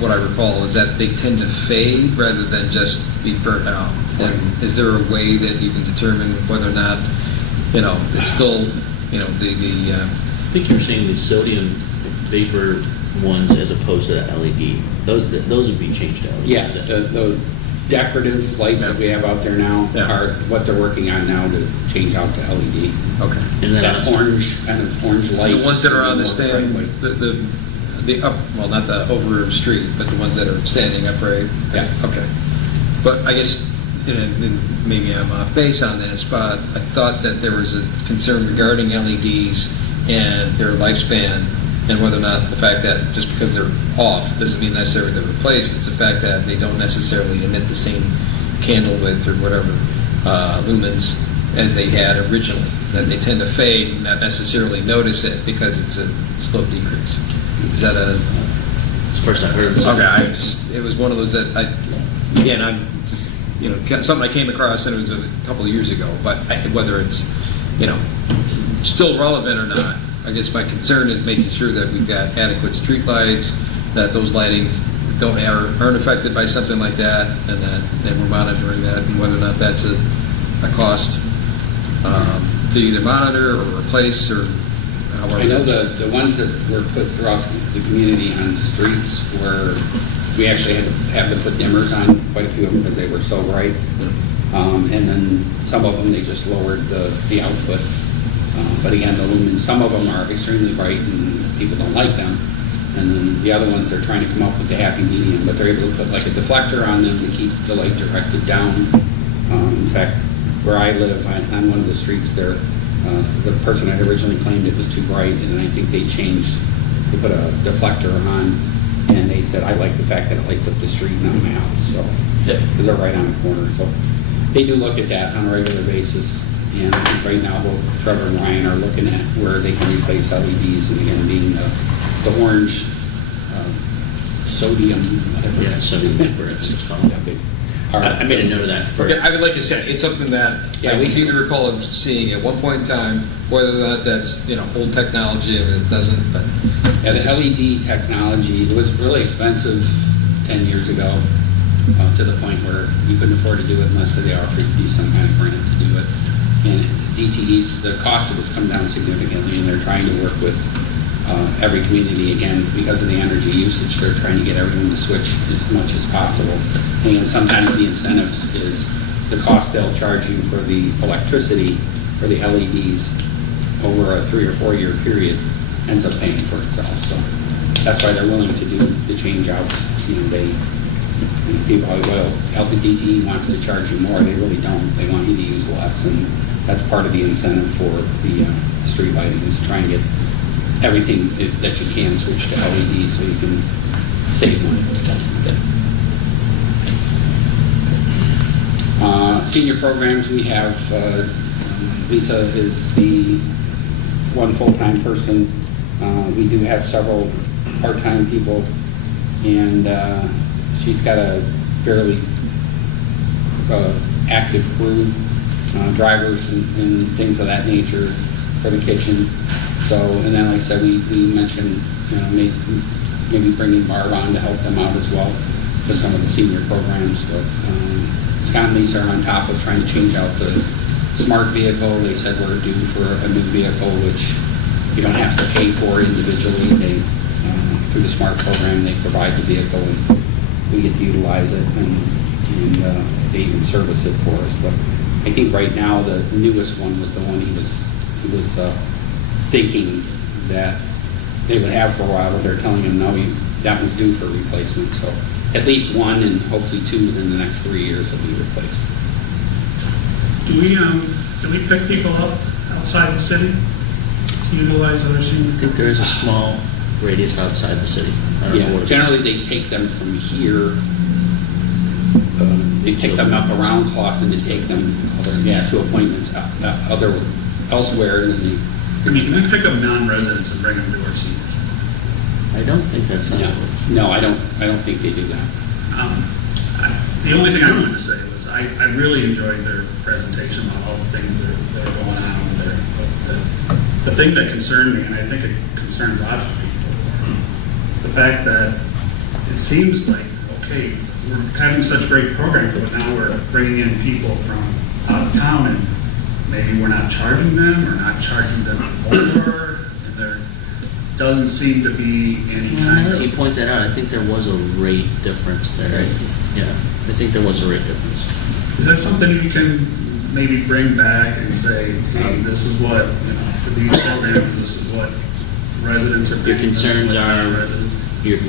what I recall, is that they tend to fade rather than just be burnt out. And is there a way that you can determine whether or not, it's still, I think you're saying the sodium vapor ones as opposed to the LED. Those would be changed to LED. Yeah, the decorative lights that we have out there now are what they're working on now to change out to LED. Okay. And then That orange light. The ones that are on the more stand, brightly. the up, well, not the over street, but the ones that are standing upright? Yes. Okay. But I guess, and maybe I'm off base on this, but I thought that there was a concern regarding LEDs and their lifespan, and whether or not the fact that just because they're off doesn't mean necessarily they're replaced. It's the fact that they don't necessarily emit the same candle width or whatever lumens as they had originally. That they tend to fade and not necessarily notice it because it's a slow decrease. Is that a... it's the first I heard. Okay, it was one of those that I'm just, something I came across, and it was a couple of years ago, but whether it's, still relevant or not, I guess my concern is making sure that we've got adequate streetlights, that those lightings aren't affected by something like that, and that we're monitoring that, and whether or not that's a cost to either monitor or replace or however. I know the ones that were put throughout the community on streets were, we actually had to have them put dimmers on quite a few of them because they were so bright. And then some of them, they just lowered the output. But again, the lumens, some of them are extremely bright and people don't like them. And then the other ones, they're trying to come up with the happy medium, but they're able to put like a deflector on them to keep the light directed down. In fact, where I live, on one of the streets there, the person had originally claimed it was too bright, and then I think they put a deflector on, and they said, I like the fact that it lights up the street, not my house, so, because they're right on the corner. So they do look at that on a regular basis. And I think right now, both Trevor and Ryan are looking at where they can replace LEDs, and again, being the orange sodium, whatever. Yeah, sodium vapor, it's called. I made a note of that. for- Okay, I mean, like you said, it's something that Yeah, I we- seem to recall of seeing at one point in time, whether or not that's, old technology, and it doesn't, but. Yeah, the it just- LED technology was really expensive 10 years ago, to the point where you couldn't afford to do it unless they offered you some kind of grant to do it. And DTE's, the cost of it's come down significantly, and they're trying to work with every community, again, because of the energy usage, they're trying to get everyone to switch as much as possible. And sometimes the incentive is the cost they'll charge you for the electricity for the LEDs over a 3 or 4 year period ends up paying for itself. So that's why they're willing to do the change outs. People are, well, LPDT wants to charge you more. They really don't. They want you to use less, and that's part of the incentive for the street lighting, is to try and get everything that you can switch to LEDs so you can save money. Senior programs, we have, Lisa is the one full-time person. We do have several part-time people, and she's got a fairly active crew, drivers and things of that nature for the kitchen. So, and then like I said, we mentioned, maybe bringing Barb on to help them out as well with some of the senior programs. But Scott and Lisa are on top of trying to change out the smart vehicle. They said we're due for a new vehicle, which you don't have to pay for individually. They, through the smart program, they provide the vehicle and we get to utilize it, and they even service it for us. But I think right now the newest one was the one he was thinking that they would have for a while, but they're telling him, no, that one's due for replacement. So at least one, and hopefully two within the next 3 years will be replaced. Do we pick people up outside the city to utilize other senior? I think there is a small radius outside the city. I don't know what Yeah, it generally is. they take them from here. They take them up around Clawson to take them, to appointments elsewhere, and then they. I mean, do we pick up non-residents and bring them to our seniors? I don't think that's how it No, works. no, I don't think they do that. The only thing I wanted to say was I really enjoyed their presentation on all the things that are going on over there. But the thing that concerned me, and I think it concerns lots of people, the fact that it seems like, okay, we're having such great programs, but now we're bringing in people from out of town, and maybe we're not charging them, or not charging them more, and there doesn't seem to be any kind Now that you of... point that out, I think there was a rate difference there. Yeah, I think there was a rate difference. Is that something you can maybe bring back and say, hey, this is what, for these programs, this is what residents are Your paying, this is concerns what are, non-residents.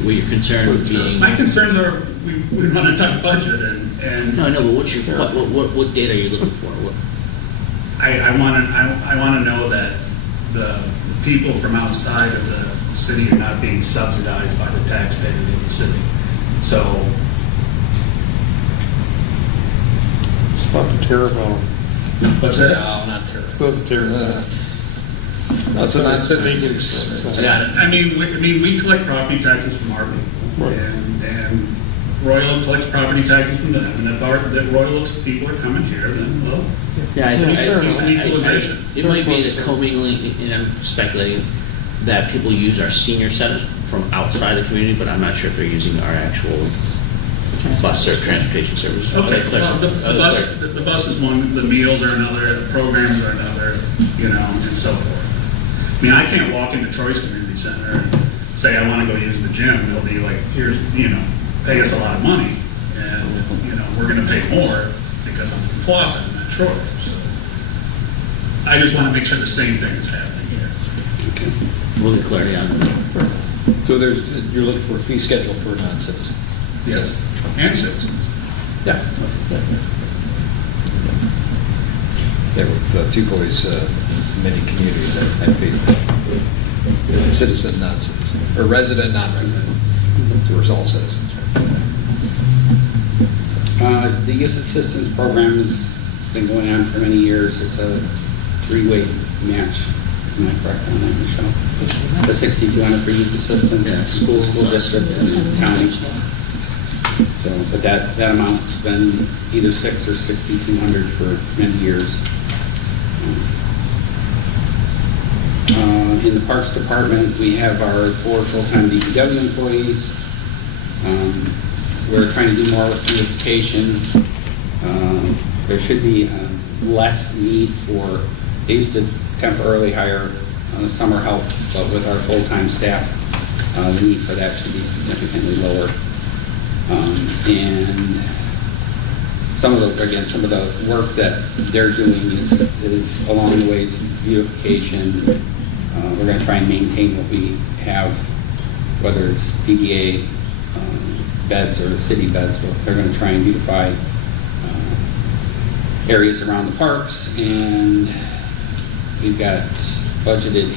what your concern would be. My concerns are, we run a tight budget, and No, I know, but what's your, what data are you looking for? What, I want to know that the people from outside of the city are not being subsidized by the taxpayers of the city. So, It's not the Terravon. what's that? No, not terrible. It's not the Terravon. That's a nonsense. Yeah. I mean, we collect property taxes from our people, Right. and Royal collects property taxes from them, and if the Royal people are coming here, then, well, yeah, I think, It's an equalization. it might be the commingling, and I'm speculating, that people use our senior centers from outside the community, but I'm not sure if they're using our actual bus or transportation services. okay, well, the bus is one, the meals are another, the programs are another, and so forth. I mean, I can't walk into Troy's Community Center and say, I want to go use the gym. They'll be like, here's, pay us a lot of money, and, we're going to pay more because I'm from Clawson, not Troy. So I just want to make sure the same thing is happening here. We'll get clarity on that. So you're looking for a fee schedule for non-citizens? Yes, and citizens. Yeah. There were two boys, many communities I faced that. Citizen, non-citizen, or resident, non-resident. So we're all citizens. The Youth Assistance Program has been going on for many years. It's a three-way match. Am I correct on that, Michelle? The $6,200 for youth assistance, Yeah, school district, and county. So, but that amount's been either $600 or $6,200 for many years. In the Parks Department, we have our 4 full-time DPW employees. We're trying to do more with beautification. There should be less need for, they used to temporarily hire summer help, but with our full-time staff, the need for that should be significantly lower. And some of the work that they're doing is along the ways of beautification. We're going to try and maintain what we have, whether it's PDA beds or city beds. They're going to try and beautify areas around the parks, and we've got budgeted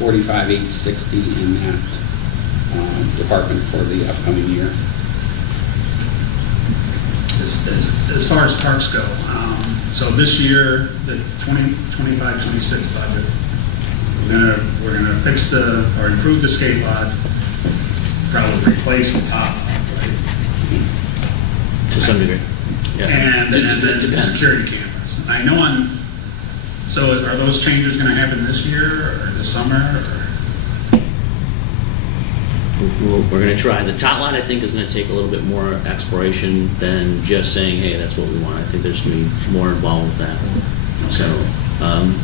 $845,000, $860,000 in that department for the upcoming year. As far as parks go, so this year, the 25-26 budget, we're gonna fix or improve the skate lot, probably replace the top, right? To some degree. Yeah. And then the Depends. security cameras. I know so are those changes gonna happen this year or this summer, or? We're going to try. The tot line, I think, is going to take a little bit more exploration than just saying, hey, that's what we want. I think there's going to be more involved with that. So,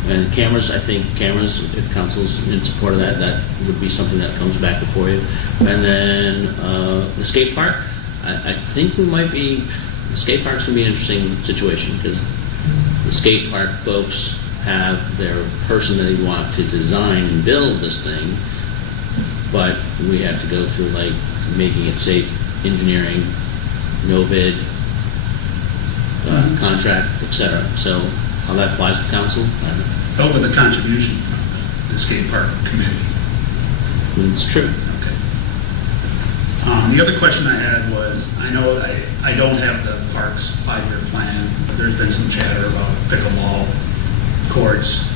and cameras, I think if council's in support of that, that would be something that comes back before you. And then the skate park, I think the skate park's going to be an interesting situation because the skate park folks have their person that they want to design and build this thing, but we have to go through like making it safe, engineering, no bid, contract, etc. So how that flies with council, I don't know. Over the contribution from the skate park committee. It's true. Okay. The other question I had was, I know I don't have the parks 5-year plan, but there's been some chatter about pickleball courts.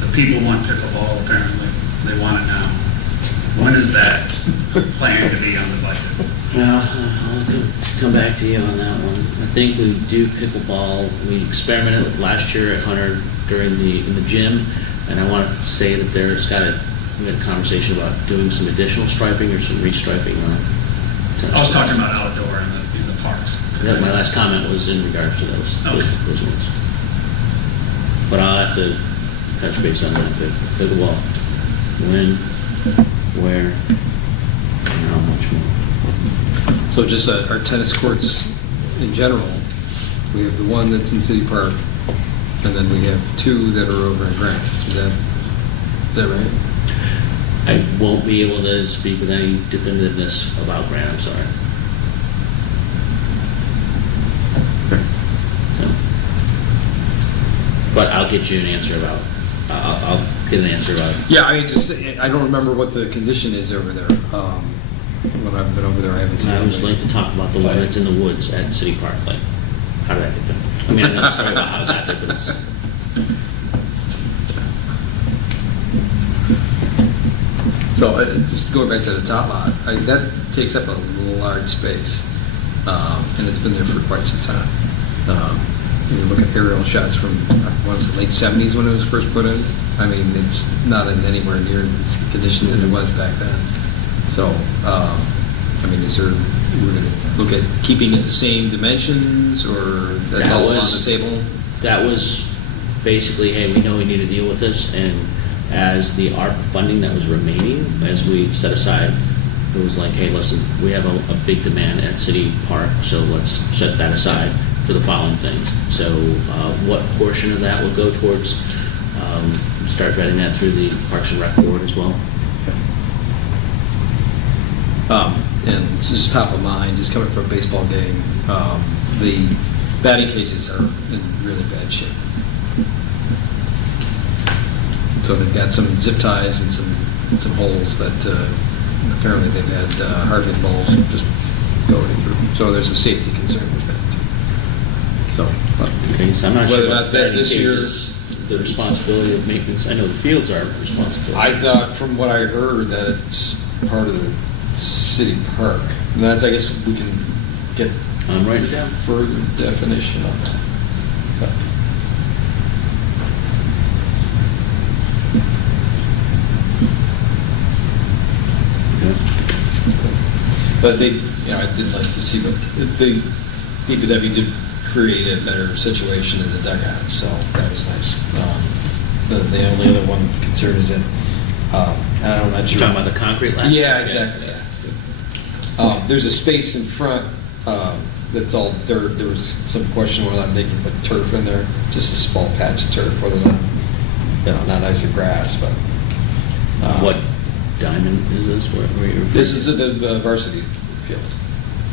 The people want pickleball, apparently. They want it now. When is that planned to be on the budget? Well, I'll come back to you on that one. I think we do pickleball. We experimented with last year at Hunter in the gym, and I want to say that we had a conversation about doing some additional striping or some restriping on tennis I was courts. talking about outdoor in the parks. Yeah, my last comment was in regards to those ones. But I'll have to touch base on that. Pickleball. When, where, and how much more. So just our tennis courts in general, we have the one that's in City Park, and then we have 2 that are over in Grant. Is that right? I won't be able to speak with any definitiveness about Grant, I'm sorry. So, but I'll get you an answer about, I'll get an answer about. Yeah, I don't remember what the condition is over there. When I've been over there, I haven't seen I it. was like to talk about the one that's in the woods at City Park, like, how did that get there? I mean, I know the story about how it got there, but it's, So just going back to the top lot, that takes up a large space, and it's been there for quite some time. You look at aerial shots from, what was it, late 70s when it was first put in? I mean, it's not in anywhere near the condition that it was back then. So, I mean, we're going to look at keeping it the same dimensions, or that's all on the table? that was basically, hey, we know we need to deal with this, and as the ARP funding that was remaining, as we set aside, it was like, hey, listen, we have a big demand at City Park, so let's set that aside for the following things. So what portion of that will go towards, start vetting that through the Parks and Rec Board as well. And this is top of mind, just coming from a baseball game, the batting cages are in really bad shape. So they've got some zip ties and some holes that apparently they've had hard-hit balls just going through. So there's a safety concern with that too. So, Okay, so I'm not Whether sure or about not that batting this year- cages, the responsibility of maintenance. I know the fields are responsible. I thought from what I heard that it's part of the city park. And that's, I guess we can get I'm writing it down. further definition on that. But- But they, I did like to see that the DPW did create a better situation in the dugout, so that was nice. The only other one concern is that, I'm not You're sure. talking about the concrete last? Yeah, exactly, yeah. There's a space in front that's all dirt. There was some question whether or not they can put turf in there, just a small patch of turf, whether or not, not nice of grass, but. What diamond is this? Where you're? This is the varsity field.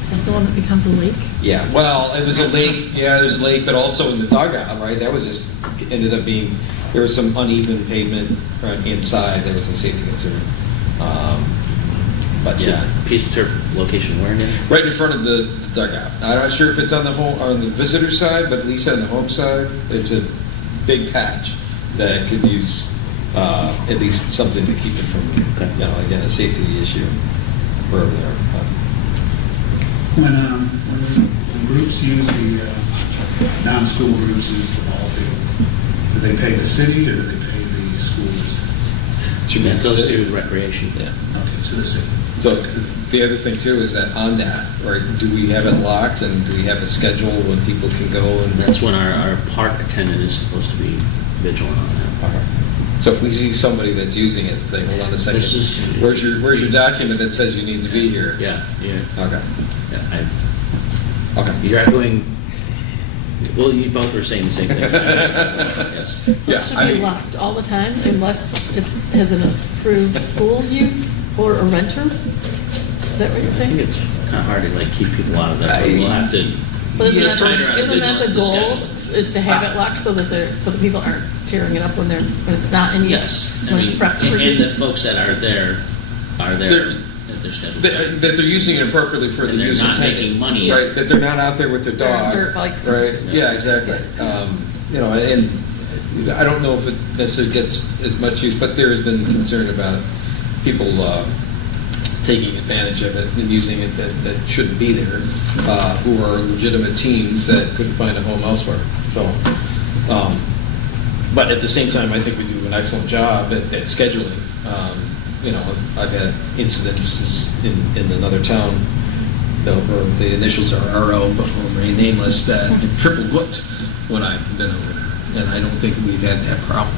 Is that the one that becomes a lake? Yeah, well, it was a lake, there's a lake, but also in the dugout, right? That was just, ended up being, there was some uneven pavement right inside, there was a safety concern. But yeah, Piece of turf location where now? right in front of the dugout. I'm not sure if it's on the home, on the visitor side, but at least on the home side, it's a big patch that could use at least something to keep it from, again, a safety issue wherever they are. When groups use the, non-school groups use the ball field, do they pay the city or do they pay the school district? Should be That goes city. to recreation. Yeah. Okay, so the city. So the other thing too is that on that, right, do we have it locked and do we have a schedule when people can go and? That's when our park attendant is supposed to be vigilant on that. So if we see somebody that's using it, say, hold on a second, This is- where's your document that says you need to be here? Yeah. Okay, okay. You're going, well, you both were saying the same thing. Yes. So Yeah, it should I be mean- locked all the time unless has an approved school use or a renter? Is that what you're I think saying? it's kind of hard to like keep people out of that, but we'll have to. But isn't Yeah, that tighter on isn't that vigilance the in the goal, schedule. is to have it locked so that people aren't tearing it up when it's not in use? Yes, I When mean, it's prepped for and the use? folks that are there They're- at their schedule. That they're using it appropriately for the And they're use not intended. making money. Right, that they're not out there with their They're on dog. dirt bikes. Right, Yeah. yeah, exactly. And I don't know if it necessarily gets as much use, but there has been concern about people taking advantage of it and using it that shouldn't be there, who are legitimate teams that couldn't find a home elsewhere. So, but at the same time, I think we do an excellent job at scheduling. I've had incidences in another town, the initials are RO, but will remain nameless, that have triple booked when I've been over there. And I don't think we've had that problem.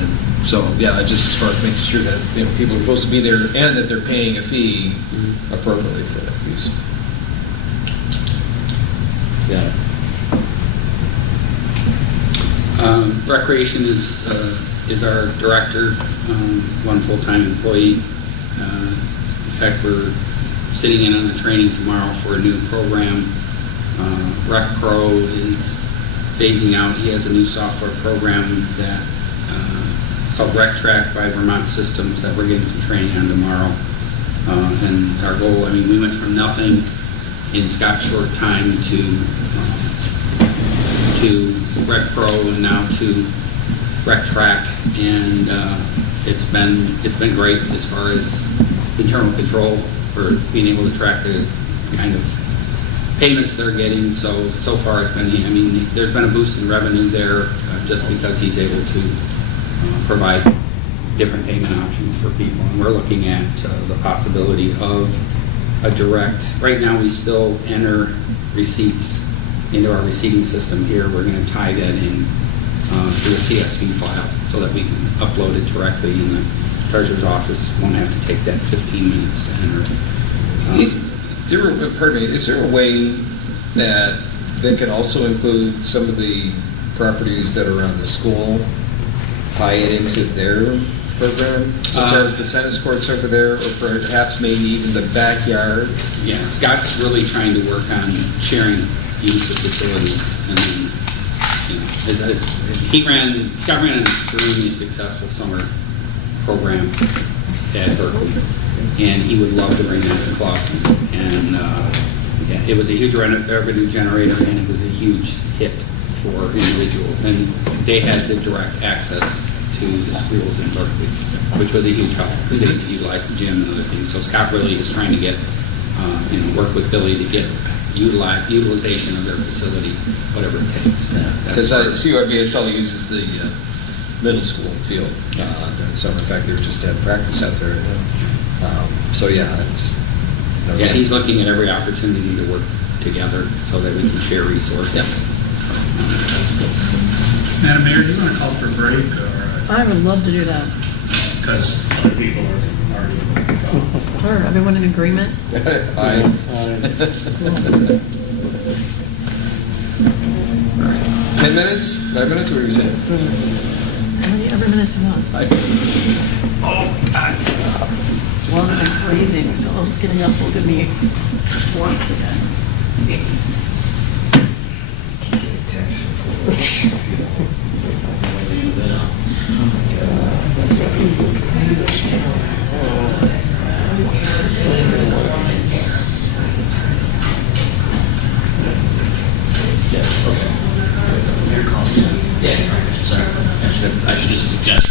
And so, yeah, just as far as making sure that, people are supposed to be there and that they're paying a fee appropriately for that use. Got it. Recreation is our director, one full-time employee. In fact, we're sitting in on the training tomorrow for a new program. Rec Pro is phasing out. He has a new software program that called Rec Track by Vermont Systems that we're getting some training on tomorrow. And our goal, we went from nothing in Scott's short time to Rec Pro and now to Rec Track, and it's been great as far as internal control for being able to track the kind of payments they're getting. So far it's been, there's been a boost in revenue there just because he's able to provide different payment options for people. And we're looking at the possibility of a direct, right now we still enter receipts into our receiving system here. We're going to tie that in to a CSV file so that we can upload it directly in the treasurer's office. Won't have to take that 15 minutes to enter it. Is there a way that could also include some of the properties that are around the school, tie it into their program, such as the tennis courts over there, or perhaps maybe even the backyard? Yeah, Scott's really trying to work on sharing use of facilities, and then, Scott ran an extremely successful summer program at Berkeley, and he would love to bring that to Clawson. And it was a huge revenue generator, and it was a huge hit for individuals, and they had the direct access to the schools in Berkeley, which was a huge help because they could utilize the gym and other things. So Scott really is trying to get work with Billy to get utilization of their facility, whatever it takes. Because CRVHL uses the middle school field during the summer. In fact, they were just had practice out there. So yeah, it's just. Yeah, he's looking at every opportunity to work together so that we can share resources. Yeah. Madam Mayor, do you want to call for a break, or, I would love to do that. because other people are already. Sure, everyone in agreement? Aye. 10 minutes? 5 minutes? What are you saying? How many every minute's enough? Well, I'm freezing, so getting up will give me warmth again. I should just suggest.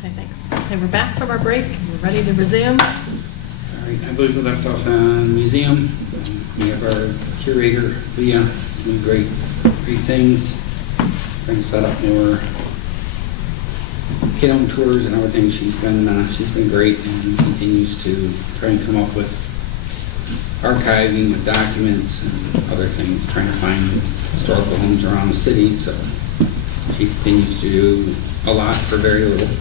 Okay, thanks. Okay, we're back from our break. We're ready to resume. All right, I believe we left off on museum. We have our curator, Leah, doing great things. Trying to set up more kid-owned tours and everything. She's been great and continues to try and come up with archiving of documents and other things, trying to find historical homes around the city. So she continues to do a lot for very little.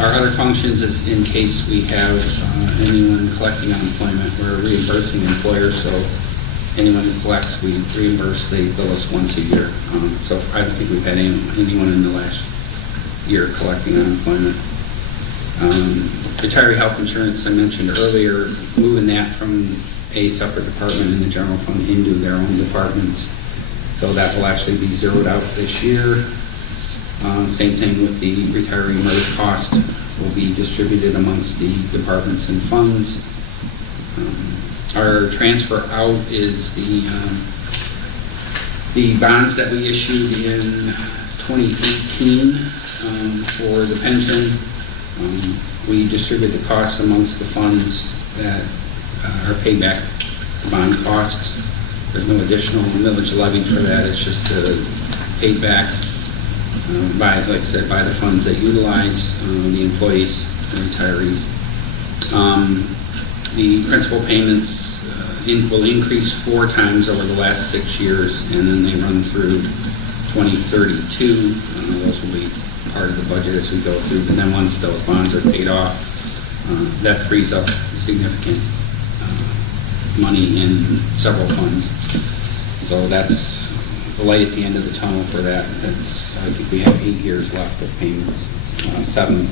Our other functions is in case we have anyone collecting unemployment, we're reimbursing employers, so anyone who collects, we reimburse, they bill us once a year. So I don't think we've had anyone in the last year collecting unemployment. Retiree health insurance, I mentioned earlier, moving that from a separate department in the general fund into their own departments. So that will actually be zeroed out this year. Same thing with the retiree merge cost will be distributed amongst the departments and funds. Our transfer out is the bonds that we issued in 2018 for the pension. We distribute the costs amongst the funds that are paid back bond costs. There's no additional millage levied for that. It's just paid back by, like I said, by the funds that utilize the employees and retirees. The principal payments will increase 4 times over the last 6 years, and then they run through 2032. Those will be part of the budget as we go through. And then once those bonds are paid off, that frees up significant money in several funds. So that's the light at the end of the tunnel for that. I think we have 8 years left of payments. 7,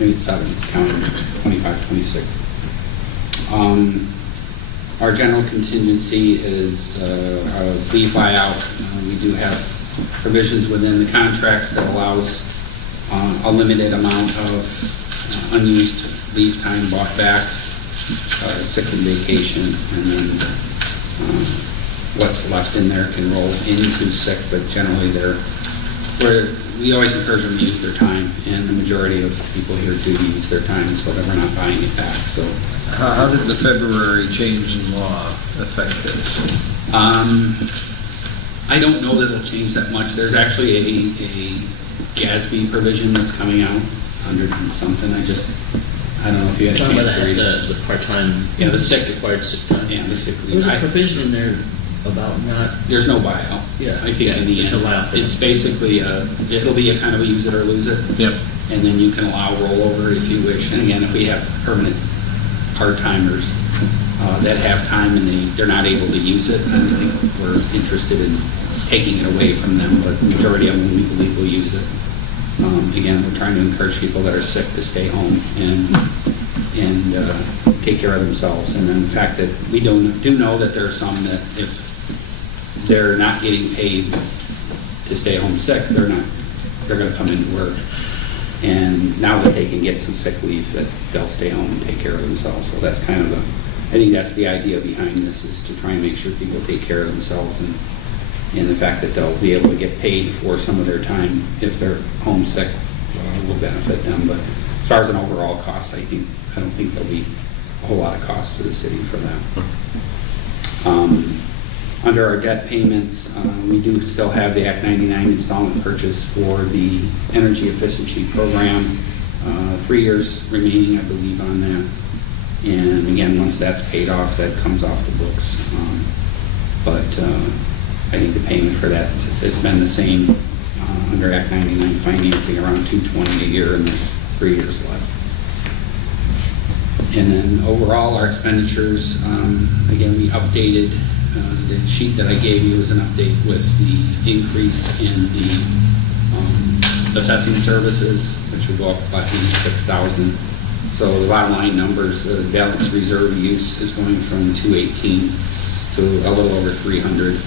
maybe 7, counting 25, 26. Our general contingency is a leave buyout. We do have provisions within the contracts that allows a limited amount of unused leave time bought back, sick and vacation, and then what's left in there can roll into sick, but generally we always encourage them to use their time, and the majority of people here do use their time, so that we're not buying it back. So, How did the February change in law affect this? I don't know that it'll change that much. There's actually a GASB provision that's coming out, 100 and something. I don't know if you had a Talking about chance to read it. the part-time, Yeah, the sick- required sick time. Yeah, the sick There was a leave. provision in there about not, There's no buyout. Yeah, I think in the there's end, no buyout for it's them. basically it'll be a kind of a use it or lose it. Yep. And then you can allow rollover if you wish. And again, if we have permanent part-timers that have time and they're not able to use it, I don't think we're interested in taking it away from them, but the majority of them, we believe, will use it. Again, we're trying to encourage people that are sick to stay home and take care of themselves. And then the fact that we do know that there are some that if they're not getting paid to stay home sick, they're going to come into work. And now that they can get some sick leave, that they'll stay home and take care of themselves. So that's kind of I think that's the idea behind this, is to try and make sure people take care of themselves, and the fact that they'll be able to get paid for some of their time if they're homesick will benefit them. But as far as an overall cost, I don't think there'll be a whole lot of cost to the city for that. Under our debt payments, we do still have the Act 99 installment purchase for the energy efficiency program. 3 years remaining, I believe, on that. And again, once that's paid off, that comes off the books. But I think the payment for that has been the same under Act 99 financing, around $220 a year, and there's 3 years left. And then overall, our expenditures, again, we updated the sheet that I gave you is an update with the increase in the assessing services, which will go up by 86,000. So the bottom line numbers, the balance reserve use is going from 218 to a little over 300.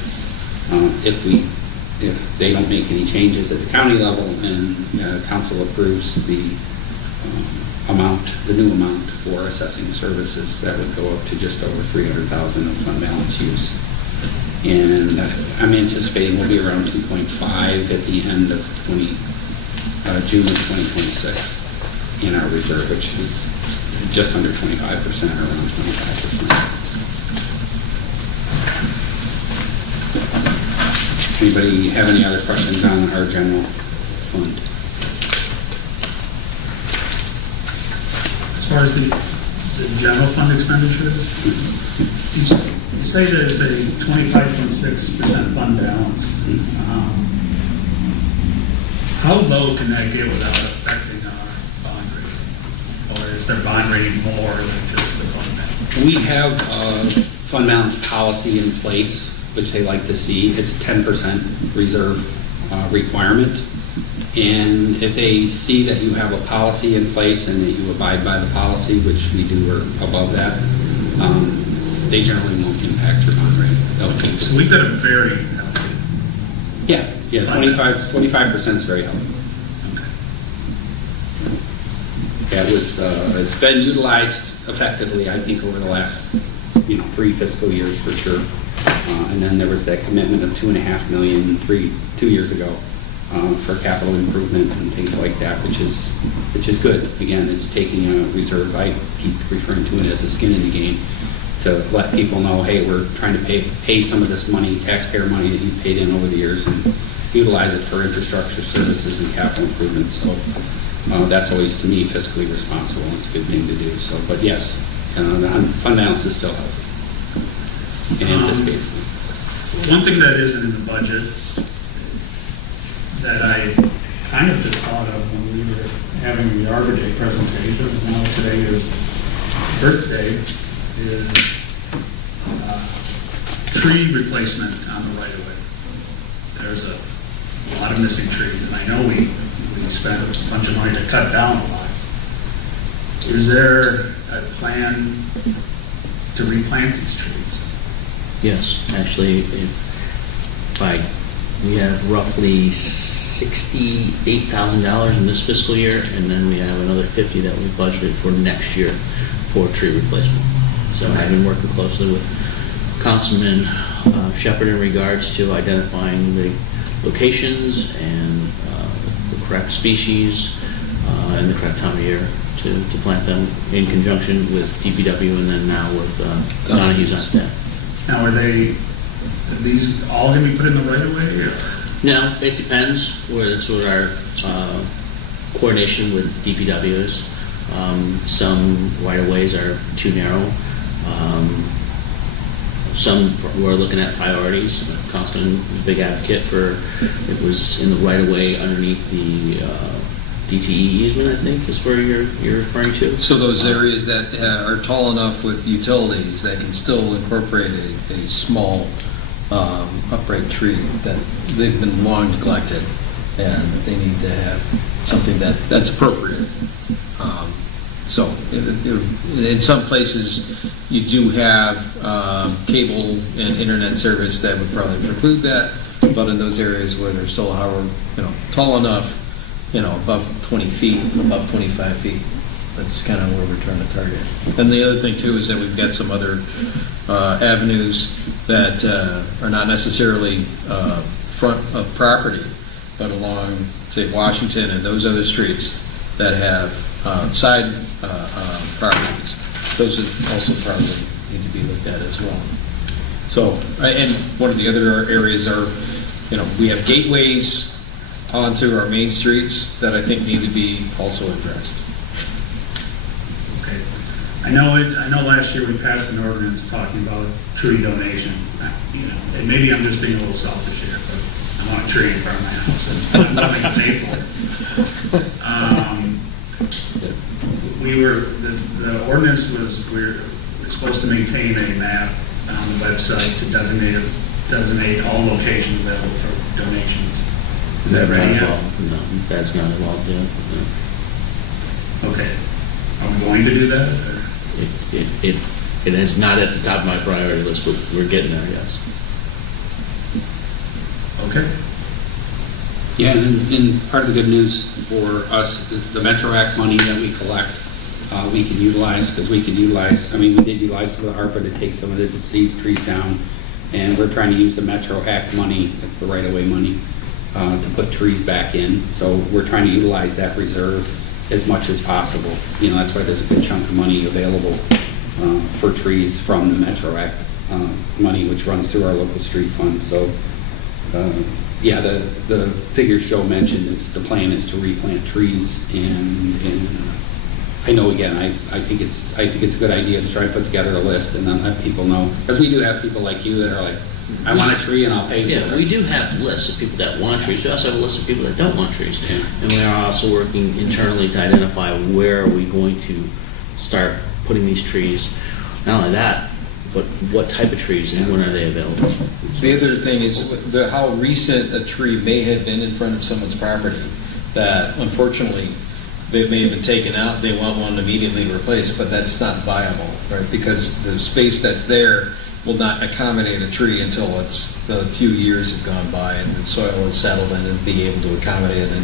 If they don't make any changes at the county level and council approves the new amount for assessing services, that would go up to just over 300,000 of fund balance use. And I'm anticipating we'll be around 2.5 at the end of June of 2026 in our reserve, which is just under 25%, or around 25%. Anybody have any other questions on our general fund? As far as the general fund expenditures, you say there's a 25.6% fund balance. How low can that get without affecting our bond rating? Or is their bond rating more than just the fund balance? We have a fund balance policy in place, which they like to see. It's a 10% reserve requirement. And if they see that you have a policy in place and that you abide by the policy, which we do or above that, they generally won't impact your bond rate. They'll keep it. So we've got a very healthy. Yeah, 25% is very healthy. Okay. Yeah, it's been utilized effectively, I think, over the last, 3 fiscal years for sure. And then there was that commitment of $2.5 million 2 years ago for capital improvement and things like that, which is good. Again, it's taking a reserve. I keep referring to it as a skin in the game to let people know, hey, we're trying to pay some of this money, taxpayer money that you've paid in over the years, and utilize it for infrastructure services and capital improvements. So that's always, to me, fiscally responsible. It's a good thing to do. So, but yes, the fund balance is still healthy. In this case. One thing that isn't in the budget that I kind of just thought of when we were having the Arbor Day presentation, and now today is Earth Day, is tree replacement on the right of way. There's a lot of missing trees, and I know we spent a bunch of money to cut down a lot. Is there a plan to replant these trees? Yes, actually, we have roughly $68,000 in this fiscal year, and then we have another $50,000 that we budgeted for next year for tree replacement. So I've been working closely with Councilman Shepherd in regards to identifying the locations and the correct species and the correct time of year to plant them in conjunction with DPW and then now with Donahue's on staff. Now, are these all going to be put in the right of way? Or? No, it depends. That's what our coordination with DPW is. Some right-of-ways are too narrow. Some we're looking at priorities. Councilman was a big advocate for it was in the right-of-way underneath the DTE easement, I think, is where you're referring to. So those areas that are tall enough with utilities that can still incorporate a small upright tree that they've been long neglected, and they need to have something that's appropriate. So in some places, you do have cable and internet service that would probably preclude that, but in those areas where they're still, however, tall enough, above 20 feet, above 25 feet, that's kind of where we're trying to target. And the other thing too is that we've got some other avenues that are not necessarily front of property, but along, say, Washington and those other streets that have side properties. Those would also probably need to be looked at as well. So, and one of the other areas are, we have gateways onto our main streets that I think need to be also addressed. Okay. I know last year we passed an ordinance talking about tree donation. And maybe I'm just being a little selfish here, but I want a tree in front of my house and I'm willing to pay for it. The ordinance was we're supposed to maintain a map on the website to designate all locations available for donations. Is that ready yet? No, that's not involved yet. No. Okay. Are we going to do that? Or? It is not at the top of my priority list, but we're getting there, yes. Okay. Yeah, and part of the good news for us is the Metro Act money that we collect, we can utilize, we did utilize some of the ARPA to take some of these trees down, and we're trying to use the Metro Act money, that's the right-of-way money, to put trees back in. So we're trying to utilize that reserve as much as possible. You know, that's why there's a good chunk of money available for trees from the Metro Act money, which runs through our local street fund. So, yeah, the figures Joe mentioned is the plan is to replant trees, and I know, again, I think it's a good idea to try to put together a list and then let people know, because we do have people like you that are like, I want a tree and I'll pay for it. Yeah, we do have lists of people that want trees. We also have a list of people that don't want trees. Yeah. And we are also working internally to identify where are we going to start putting these trees. Not only that, but what type of trees and when are they available. The other thing is how recent a tree may have been in front of someone's property, that unfortunately they may have been taken out, they want one immediately replaced, but that's not viable, right? Because the space that's there will not accommodate a tree until a few years have gone by and the soil is settled in and be able to accommodate a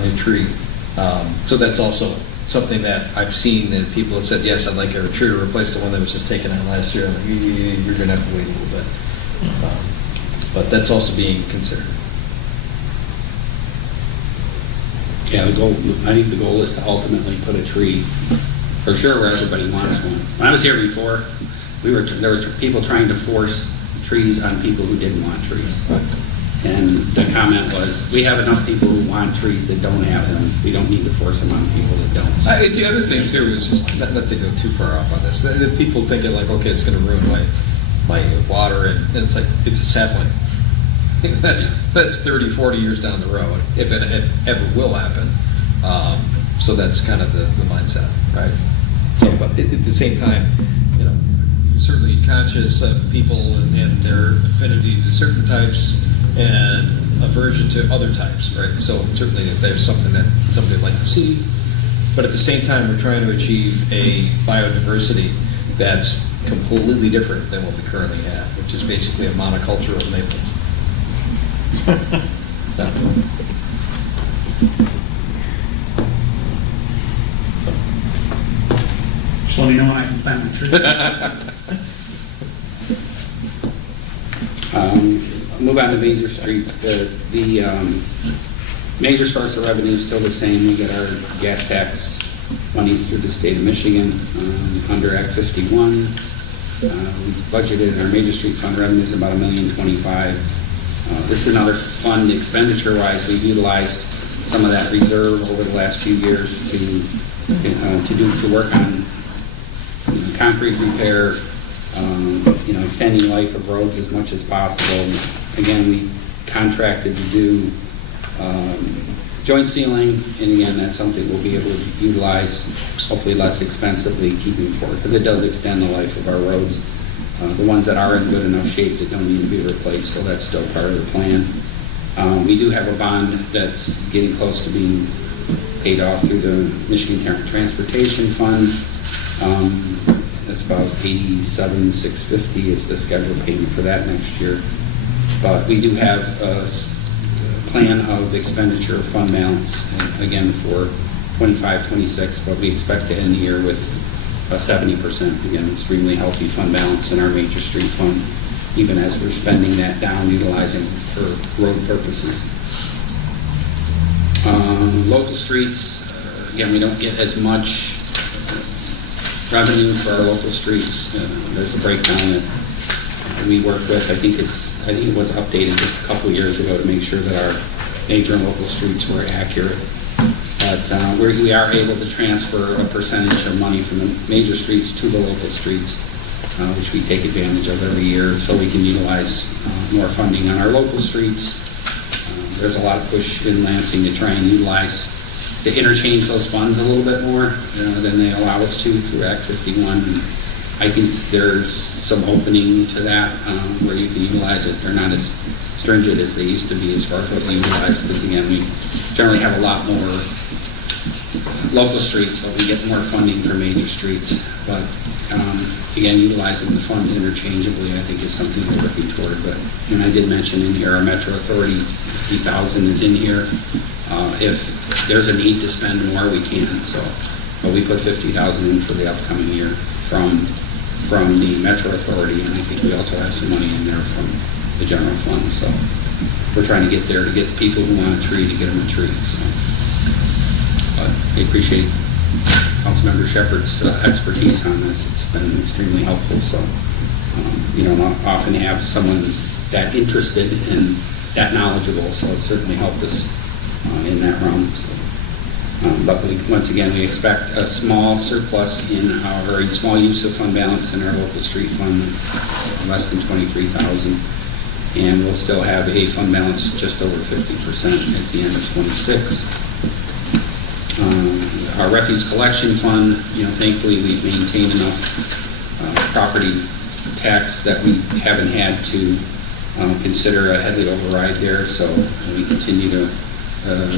new tree. So that's also something that I've seen that people have said, yes, I'd like a tree to replace the one that was just taken out last year. I'm like, you're going to have to wait a little bit. But that's also being considered. Yeah, I think the goal is to ultimately put a tree, for sure, where everybody wants one. When I was here before, there was people trying to force trees on people who didn't want trees. And the comment was, we have enough people who want trees that don't have them. We don't need to force them on people that don't. The other thing too is just not to go too far off on this. The people thinking like, okay, it's going to ruin my water, and it's like it's a sapling. That's 30, 40 years down the road, if it ever will happen. So that's kind of the mindset, right? So, but at the same time, you know, certainly conscious of people and their affinity to certain types and aversion to other types, right? So certainly if there's something that somebody would like to see, but at the same time we're trying to achieve a biodiversity that's completely different than what we currently have, which is basically a monoculture of maples. Just let me know when I can plant my tree. Move on to major streets. The major source of revenue is still the same. We get our gas tax monies through the state of Michigan under Act 51. We budgeted our major street fund revenues about $1,025,000. This is another fund expenditure-wise. We've utilized some of that reserve over the last few years to work on concrete repair, extending life of roads as much as possible. Again, we contracted to do joint sealing, and again, that's something we'll be able to utilize, hopefully less expensively, keeping forward, because it does extend the life of our roads. The ones that are in good enough shape that don't need to be replaced, so that's still part of the plan. We do have a bond that's getting close to being paid off through the Michigan Transportation Fund. That's about $87,650 is the scheduled payment for that next year. But we do have a plan of expenditure of fund balance, again, for 25-26, but we expect to end the year with a 70%, again, extremely healthy fund balance in our major street fund, even as we're spending that down, utilizing for road purposes. Local streets, again, we don't get as much revenue for our local streets. There's a breakdown that we work with. I think it was updated just a couple of years ago to make sure that our major and local streets were accurate. But we are able to transfer a percentage of money from the major streets to the local streets, which we take advantage of every year, so we can utilize more funding on our local streets. There's a lot of push in Lansing to try and utilize, to interchange those funds a little bit more than they allow us to through Act 51. I think there's some opening to that where you can utilize it. They're not as stringent as they used to be as far as what we utilize, because again, we generally have a lot more local streets, but we get more funding for major streets. But again, utilizing the funds interchangeably, I think, is something we're looking toward. But I did mention in here, our Metro Authority, $50,000 is in here. If there's a need to spend more, we can. So, but we put $50,000 in for the upcoming year from the Metro Authority, and I think we also have some money in there from the general fund. So we're trying to get there, to get people who want a tree, to get them a tree, so. But I appreciate Councilmember Shepherd's expertise on this. It's been extremely helpful, so you don't often have someone that interested and that knowledgeable, so it's certainly helped us in that realm. So. But once again, we expect a small surplus in our, or a small use of fund balance in our local street fund, less than 23,000. And we'll still have a fund balance just over 50% at the end of 26. Our refuse collection fund, thankfully we've maintained enough property tax that we haven't had to consider a Headley override there, so we continue to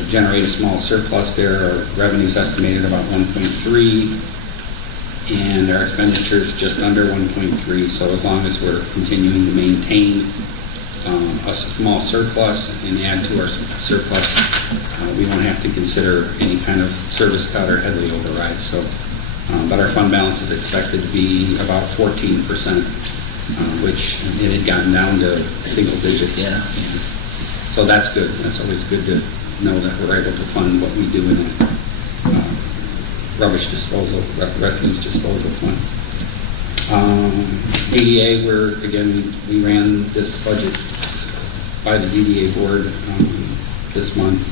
generate a small surplus there. Our revenue's estimated about 1.3, and our expenditures just under 1.3, so as long as we're continuing to maintain a small surplus and add to our surplus, we won't have to consider any kind of service cut or Headley override. So, but our fund balance is expected to be about 14%, which it had gotten down to single digits. Yeah. So that's good. That's always good to know that we're able to fund what we do in a rubbish disposal, refuse disposal fund. DDA, we ran this budget by the DDA board this month,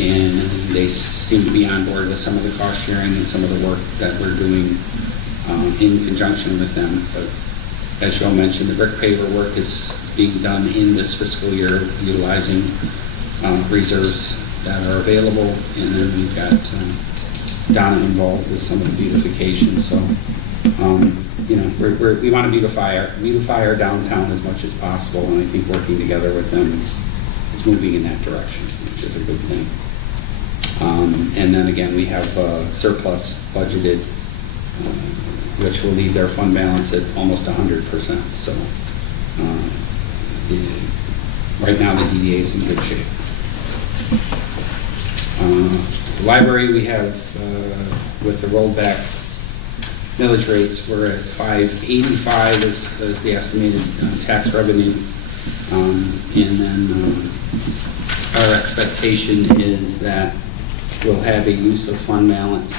and they seem to be on board with some of the cost sharing and some of the work that we're doing in conjunction with them. But as Joe mentioned, the brick paver work is being done in this fiscal year, utilizing reserves that are available, and then we've got Donna involved with some of the beautification. So, we want to beautify our downtown as much as possible, and I think working together with them is moving in that direction, which is a good thing. And then again, we have surplus budgeted, which will leave their fund balance at almost 100%. So right now the DDA is in good shape. The library, we have, with the rollback millage rates, we're at 585 is the estimated tax revenue. And then our expectation is that we'll have a use of fund balance.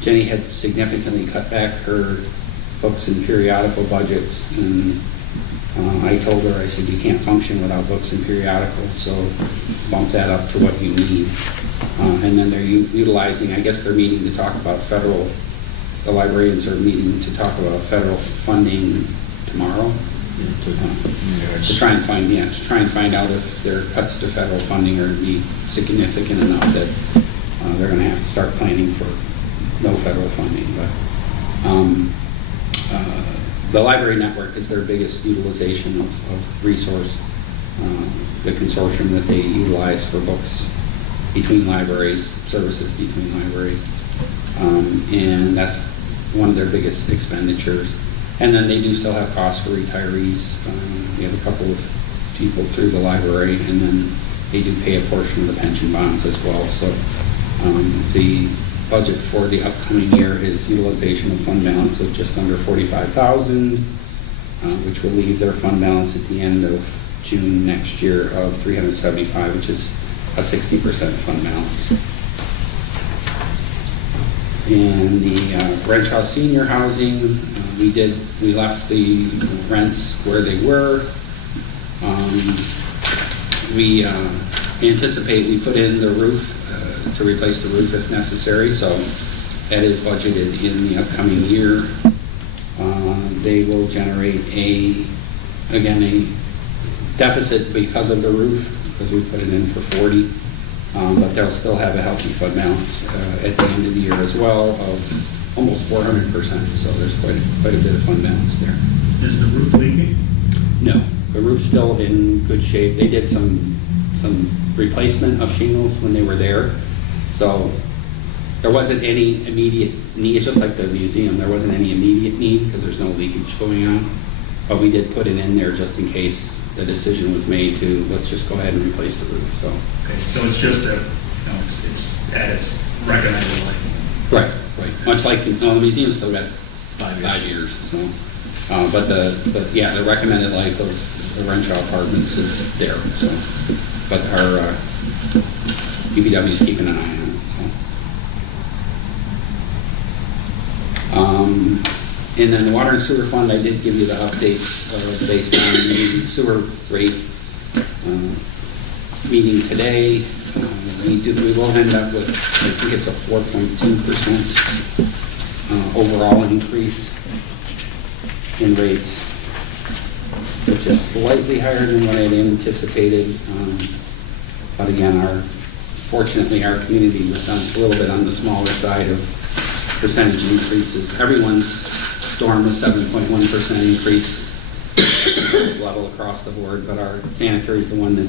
Jenny had significantly cut back her books and periodical budgets, and I told her, I said, you can't function without books and periodicals, so bump that up to what you need. And then they're utilizing, I guess they're meeting to talk about the librarians are meeting to talk about federal funding tomorrow. To try and find out if their cuts to federal funding are to be significant enough that they're going to have to start planning for no federal funding. But the library network is their biggest utilization of resource. The consortium that they utilize for books between libraries, services between libraries, and that's one of their biggest expenditures. And then they do still have costs for retirees. We have a couple of people through the library, and then they do pay a portion of the pension bonds as well. So the budget for the upcoming year is utilization of fund balance of just under 45,000, which will leave their fund balance at the end of June next year of 375, which is a 60% fund balance. And the Renshaw Senior Housing, we left the rents where they were. We anticipate we put in the roof to replace the roof if necessary, so that is budgeted in the upcoming year. They will generate a deficit because of the roof, because we put it in for 40, but they'll still have a healthy fund balance at the end of the year as well of almost 400%, so there's quite a bit of fund balance there. Is the roof leaking? No, the roof's still in good shape. They did some replacement of shingles when they were there, so there wasn't any immediate need. It's just like the museum, there wasn't any immediate need because there's no leakage going on, but we did put it in there just in case the decision was made to, let's just go ahead and replace the roof. So Okay, so it's just it's at its recommended life. right. Much like the museum's still got 5 years. So, but the recommended life of the Renshaw Apartments is there, so. But our DPW is keeping an eye on it, so. And then the water and sewer fund, I did give you the updates based on the sewer rate meeting today. We will end up with, I think it's a 4.2% overall increase in rates, which is slightly higher than what I had anticipated. But again, fortunately, our community was a little bit on the smaller side of percentage increases. Everyone's storm was 7.1% increase. It's level across the board, but our sanitary is the one that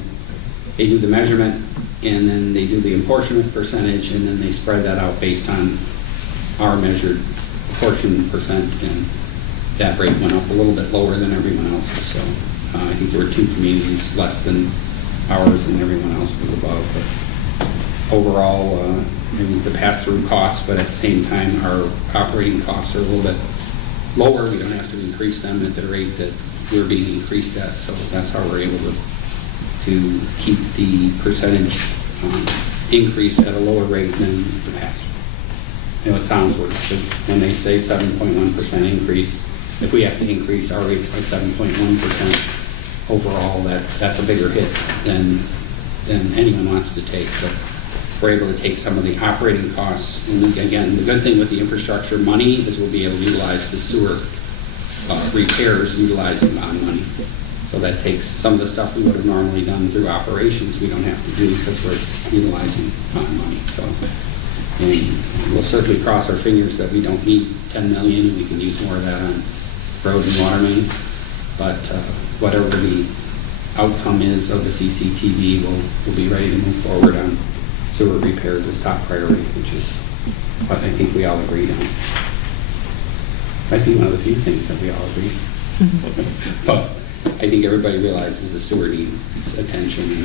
they do the measurement, and then they do the apportionment percentage, and then they spread that out based on our measured apportionment percent, and that rate went up a little bit lower than everyone else's. So I think there were 2 communities less than ours, and everyone else was above. But overall, it was a pass-through cost, but at the same time, our operating costs are a little bit lower. We don't have to increase them at the rate that we're being increased at, so that's how we're able to keep the percentage increase at a lower rate than the past. You know, it sounds worse, because when they say 7.1% increase, if we have to increase our rates by 7.1% overall, that's a bigger hit than anyone wants to take. So we're able to take some of the operating costs, and again, the good thing with the infrastructure money is we'll be able to utilize the sewer repairs utilizing bond money. So that takes some of the stuff we would have normally done through operations, we don't have to do because we're utilizing bond money. So, and we'll certainly cross our fingers that we don't need 10 million, and we can use more of that on road and water main. But whatever the outcome is of the CCTV, we'll be ready to move forward on sewer repairs as top priority, which is what I think we all agreed on. I think one of the few things that we all agree. But I think everybody realizes the sewer needs attention, and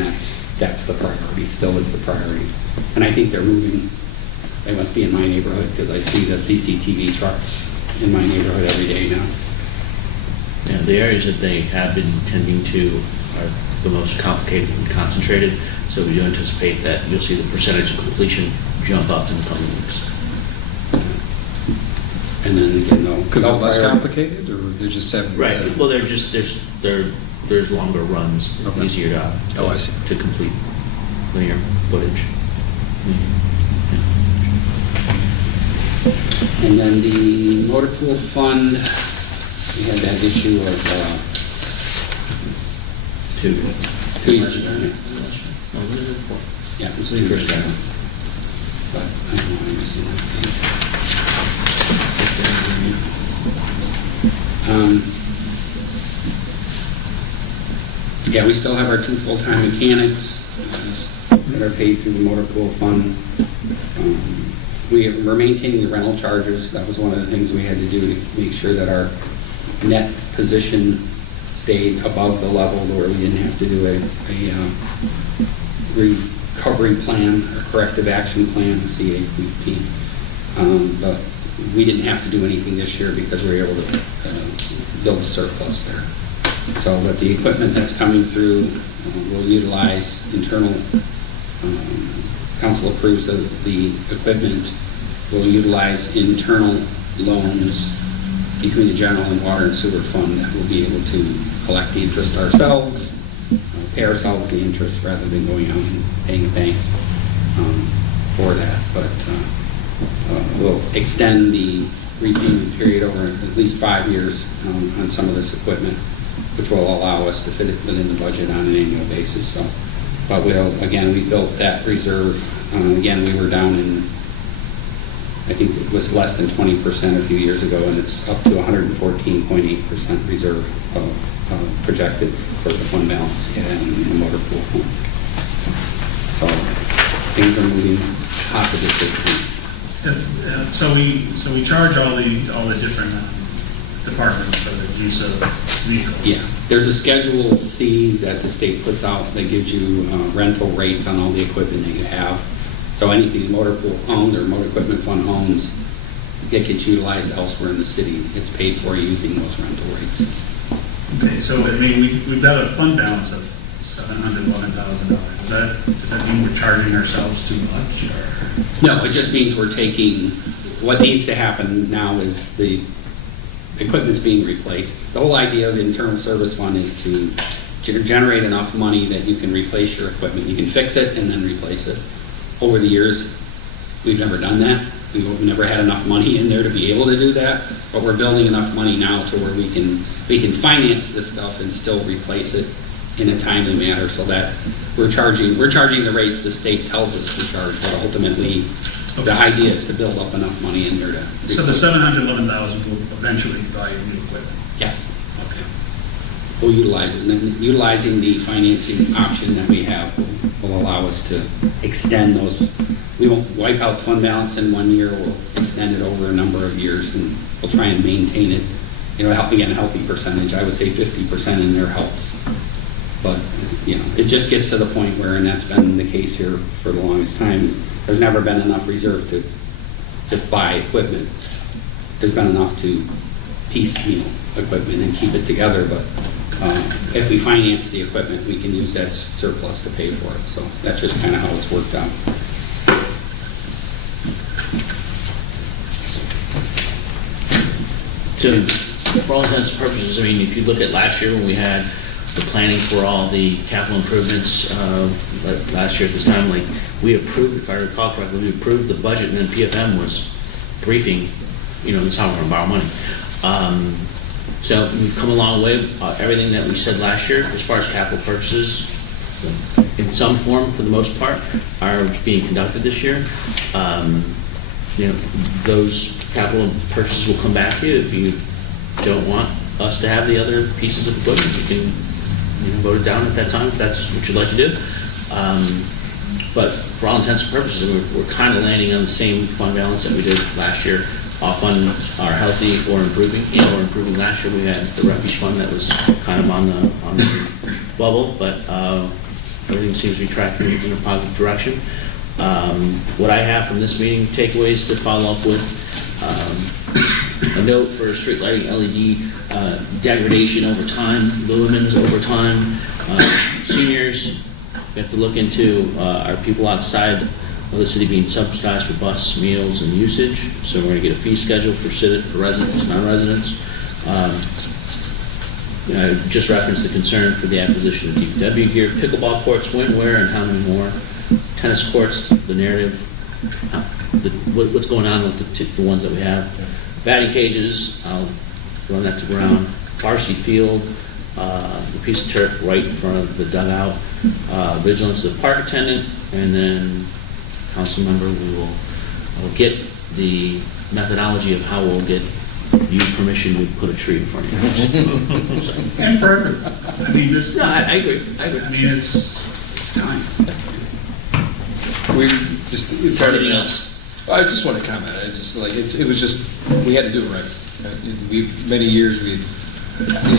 that's the priority, still is the priority. And I think they're moving. They must be in my neighborhood, because I see the CCTV trucks in my neighborhood every day now. Yeah, the areas that they have been tending to are the most complicated and concentrated, so we do anticipate that you'll see the percentage of completion jump up in the coming weeks. And then again, though, Because they're less complicated, or they're just having... Right, well, they're just, there's longer runs, Okay. easier to... Oh, I see. To complete linear footage. And then the motor pool fund, we had that issue of 2 2 years ago. Oh, what is it for? Yeah, it was The 2 years first ago. guy. But I don't know, let me see that page. Yeah, we still have our 2 full-time mechanics that are paid through the motor pool fund. We're maintaining the rental charges. That was one of the things we had to do to make sure that our net position stayed above the level where we didn't have to do a recovery plan, a corrective action plan, CAPP. But we didn't have to do anything this year because we were able to build a surplus there. So, but the equipment that's coming through, we'll utilize internal, council approves of the equipment, we'll utilize internal loans between the general and water and sewer fund that we'll be able to collect the interest ourselves, pay ourselves the interest rather than going out and paying a bank for that. But we'll extend the repayment period over at least 5 years on some of this equipment, which will allow us to fit it within the budget on an annual basis. So, but we built that reserve. Again, we were down in, I think it was less than 20% a few years ago, and it's up to 114.8% reserve projected for the fund balance in the motor pool fund. So things are moving opposite. So we charge all the different departments for the use of vehicles. Yeah, there's a Schedule C that the state puts out that gives you rental rates on all the equipment that you have. So anything motor pool owns or motor equipment fund owns, it gets utilized elsewhere in the city. It's paid for using those rental rates. Okay, so I mean, we've got a fund balance of $711,000. Does that mean we're charging ourselves too much, or? No, it just means we're taking, what needs to happen now is the equipment's being replaced. The whole idea of the internal service fund is to generate enough money that you can replace your equipment. You can fix it and then replace it. Over the years, we've never done that. We've never had enough money in there to be able to do that, but we're building enough money now to where we can finance this stuff and still replace it in a timely manner, so that we're charging the rates the state tells us to charge, but ultimately, the idea is to build up enough money in there to. So the $711,000 will eventually buy new equipment? Yes. Okay. We'll utilize it, and then utilizing the financing option that we have will allow us to extend those. We won't wipe out fund balance in 1 year, we'll extend it over a number of years, and we'll try and maintain it, a healthy percentage. I would say 50% in there helps. But, it just gets to the point where, and that's been the case here for the longest time, is there's never been enough reserve to just buy equipment. There's been enough to piece, equipment and keep it together, but if we finance the equipment, we can use that surplus to pay for it. So that's just kind of how it's worked out. So, for all intents and purposes, if you look at last year when we had the planning for all the capital improvements, last year at this time, we approved, if I recall correctly, we approved the budget, and then PFM was briefing, this is how we're going to borrow money. So we've come a long way. Everything that we said last year, as far as capital purchases, in some form, for the most part, are being conducted this year. Those capital purchases will come back to you. If you don't want us to have the other pieces of equipment, you can vote it down at that time if that's what you'd like to do. But for all intents and purposes, we're kind of landing on the same fund balance that we did last year. All funds are healthy or improving. Or improving. Last year we had the refuge fund that was kind of on the bubble, but everything seems to be tracking in a positive direction. What I have from this meeting, takeaways to follow up with, a note for street lighting LED degradation over time, lumens over time. Seniors, we have to look into our people outside of the city being subsidized for bus meals and usage. So we're going to get a fee schedule for residents and non-residents. I just referenced the concern for the acquisition of DPW gear, pickleball courts, when, where, and how many more. Tennis courts, the narrative, what's going on with the ones that we have. Batting cages, I'll run that to ground. Varsity field, the piece of turf right in front of the dugout. Vigilance of the park attendant, and then council member, we'll get the methodology of how we'll get you permission to put a tree in front of your house. And for everyone. This. No, I agree. It's time. It's hard Anything to. else? I just want to comment. We had to do it right. Many years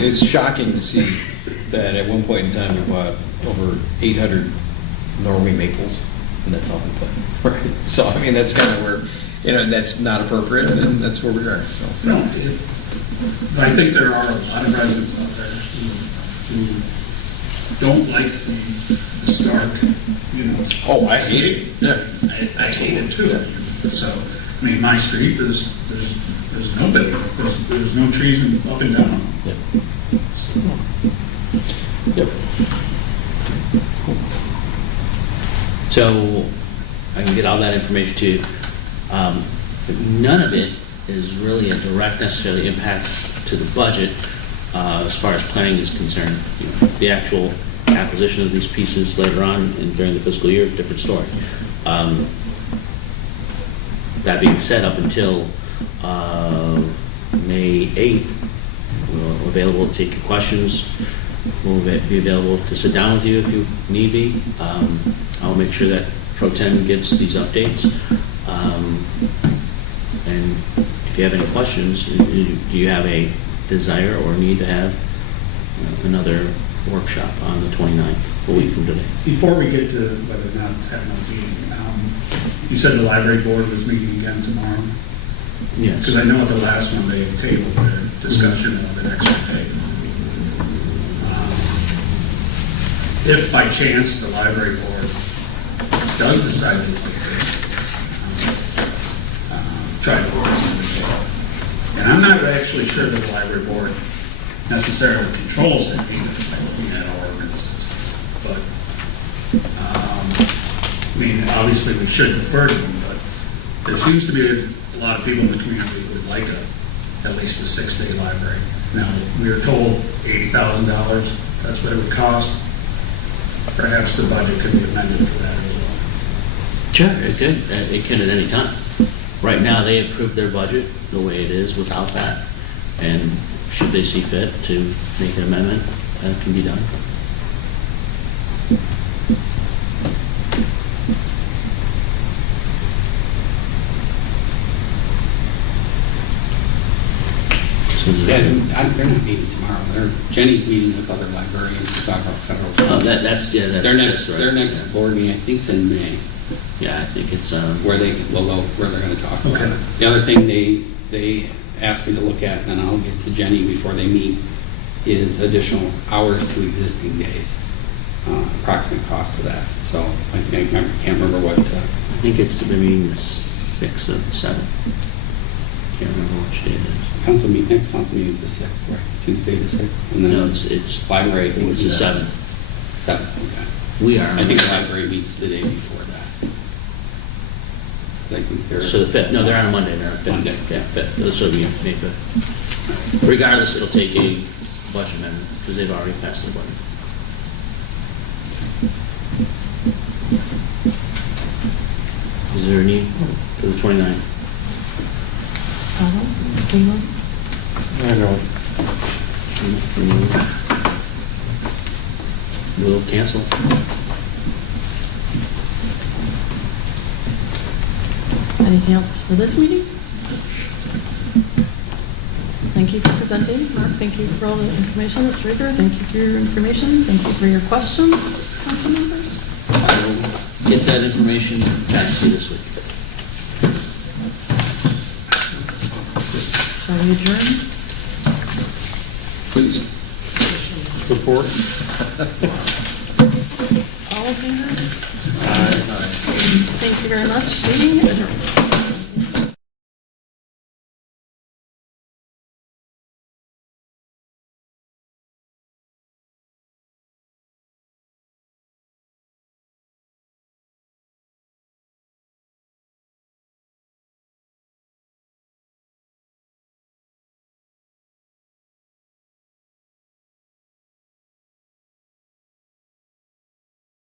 it's shocking to see that at one point in time we bought over 800 Norway maples, and that's all we put. Right. So that's kind of where, that's not appropriate, and that's where we are. So. No, but I think there are a lot of residents out there who don't like the stark, Oh, I hate it. Yeah. I hate it too. Yeah. So, my street, there's nobody, there's no trees up and down. Yep. Yep. So I can get all that information to you. None of it is really a direct necessarily impact to the budget as far as planning is concerned. The actual acquisition of these pieces later on and during the fiscal year, different story. That being said, up until May 8th, we're available to take your questions. We'll be available to sit down with you if you need be. I'll make sure that Pro Tem gets these updates. And if you have any questions, do you have a desire or need to have another workshop on the 29th, a week from today? Before we get to whether or not to have a meeting, you said the library board was meeting again tomorrow? Yes. Because I know at the last one they tabled their discussion of an extra day. if by chance the library board does decide to like it, try to open it. And I'm not actually sure that the library board necessarily controls it either, by looking at our ordinances. But, I mean, obviously we should defer to them, but there seems to be a lot of people in the community who would like at least a 6-day library. Now, we were told $80,000, that's what it would cost. Perhaps the budget could be amended for that as well. Sure, it could. It could at any time. Right now, they approved their budget the way it is without that. And should they see fit to make an amendment, that can be done. So is Yeah, there- they're not meeting tomorrow. Jenny's meeting with other librarians to talk about federal. Oh, that's right. Their next board meeting, I think, is in May, Yeah, I think it's, where they're going to talk about Okay. it. The other thing they asked me to look at, and I'll get to Jenny before they meet, is additional hours to existing days, approximate cost of that. So I can't remember what, I think it's maybe 6 of 7. Can't remember which day it is. next council meeting is the 6th, right? Tuesday the 6th? And then No, it's, library, I think it's the 7th. 7th, okay. We are. I think the library meets the day before that. I think they're. So the 5th, no, they're on a Monday, they're on 5th. Monday. Yeah, 5th, this will be May 5th. Regardless, it'll take a budget amendment, because they've already passed the budget. Is there a need for the 29th? See one? I know. We'll cancel. Anything else for this meeting? Thank you for presenting, Mark. Thank you for all the information, Mr. Rieger. Thank you for your information. Thank you for your questions, council members. I will get that information back to you this week. Shall we adjourn? Please. Support? All in favor? Thank you very much. Meeting adjourned.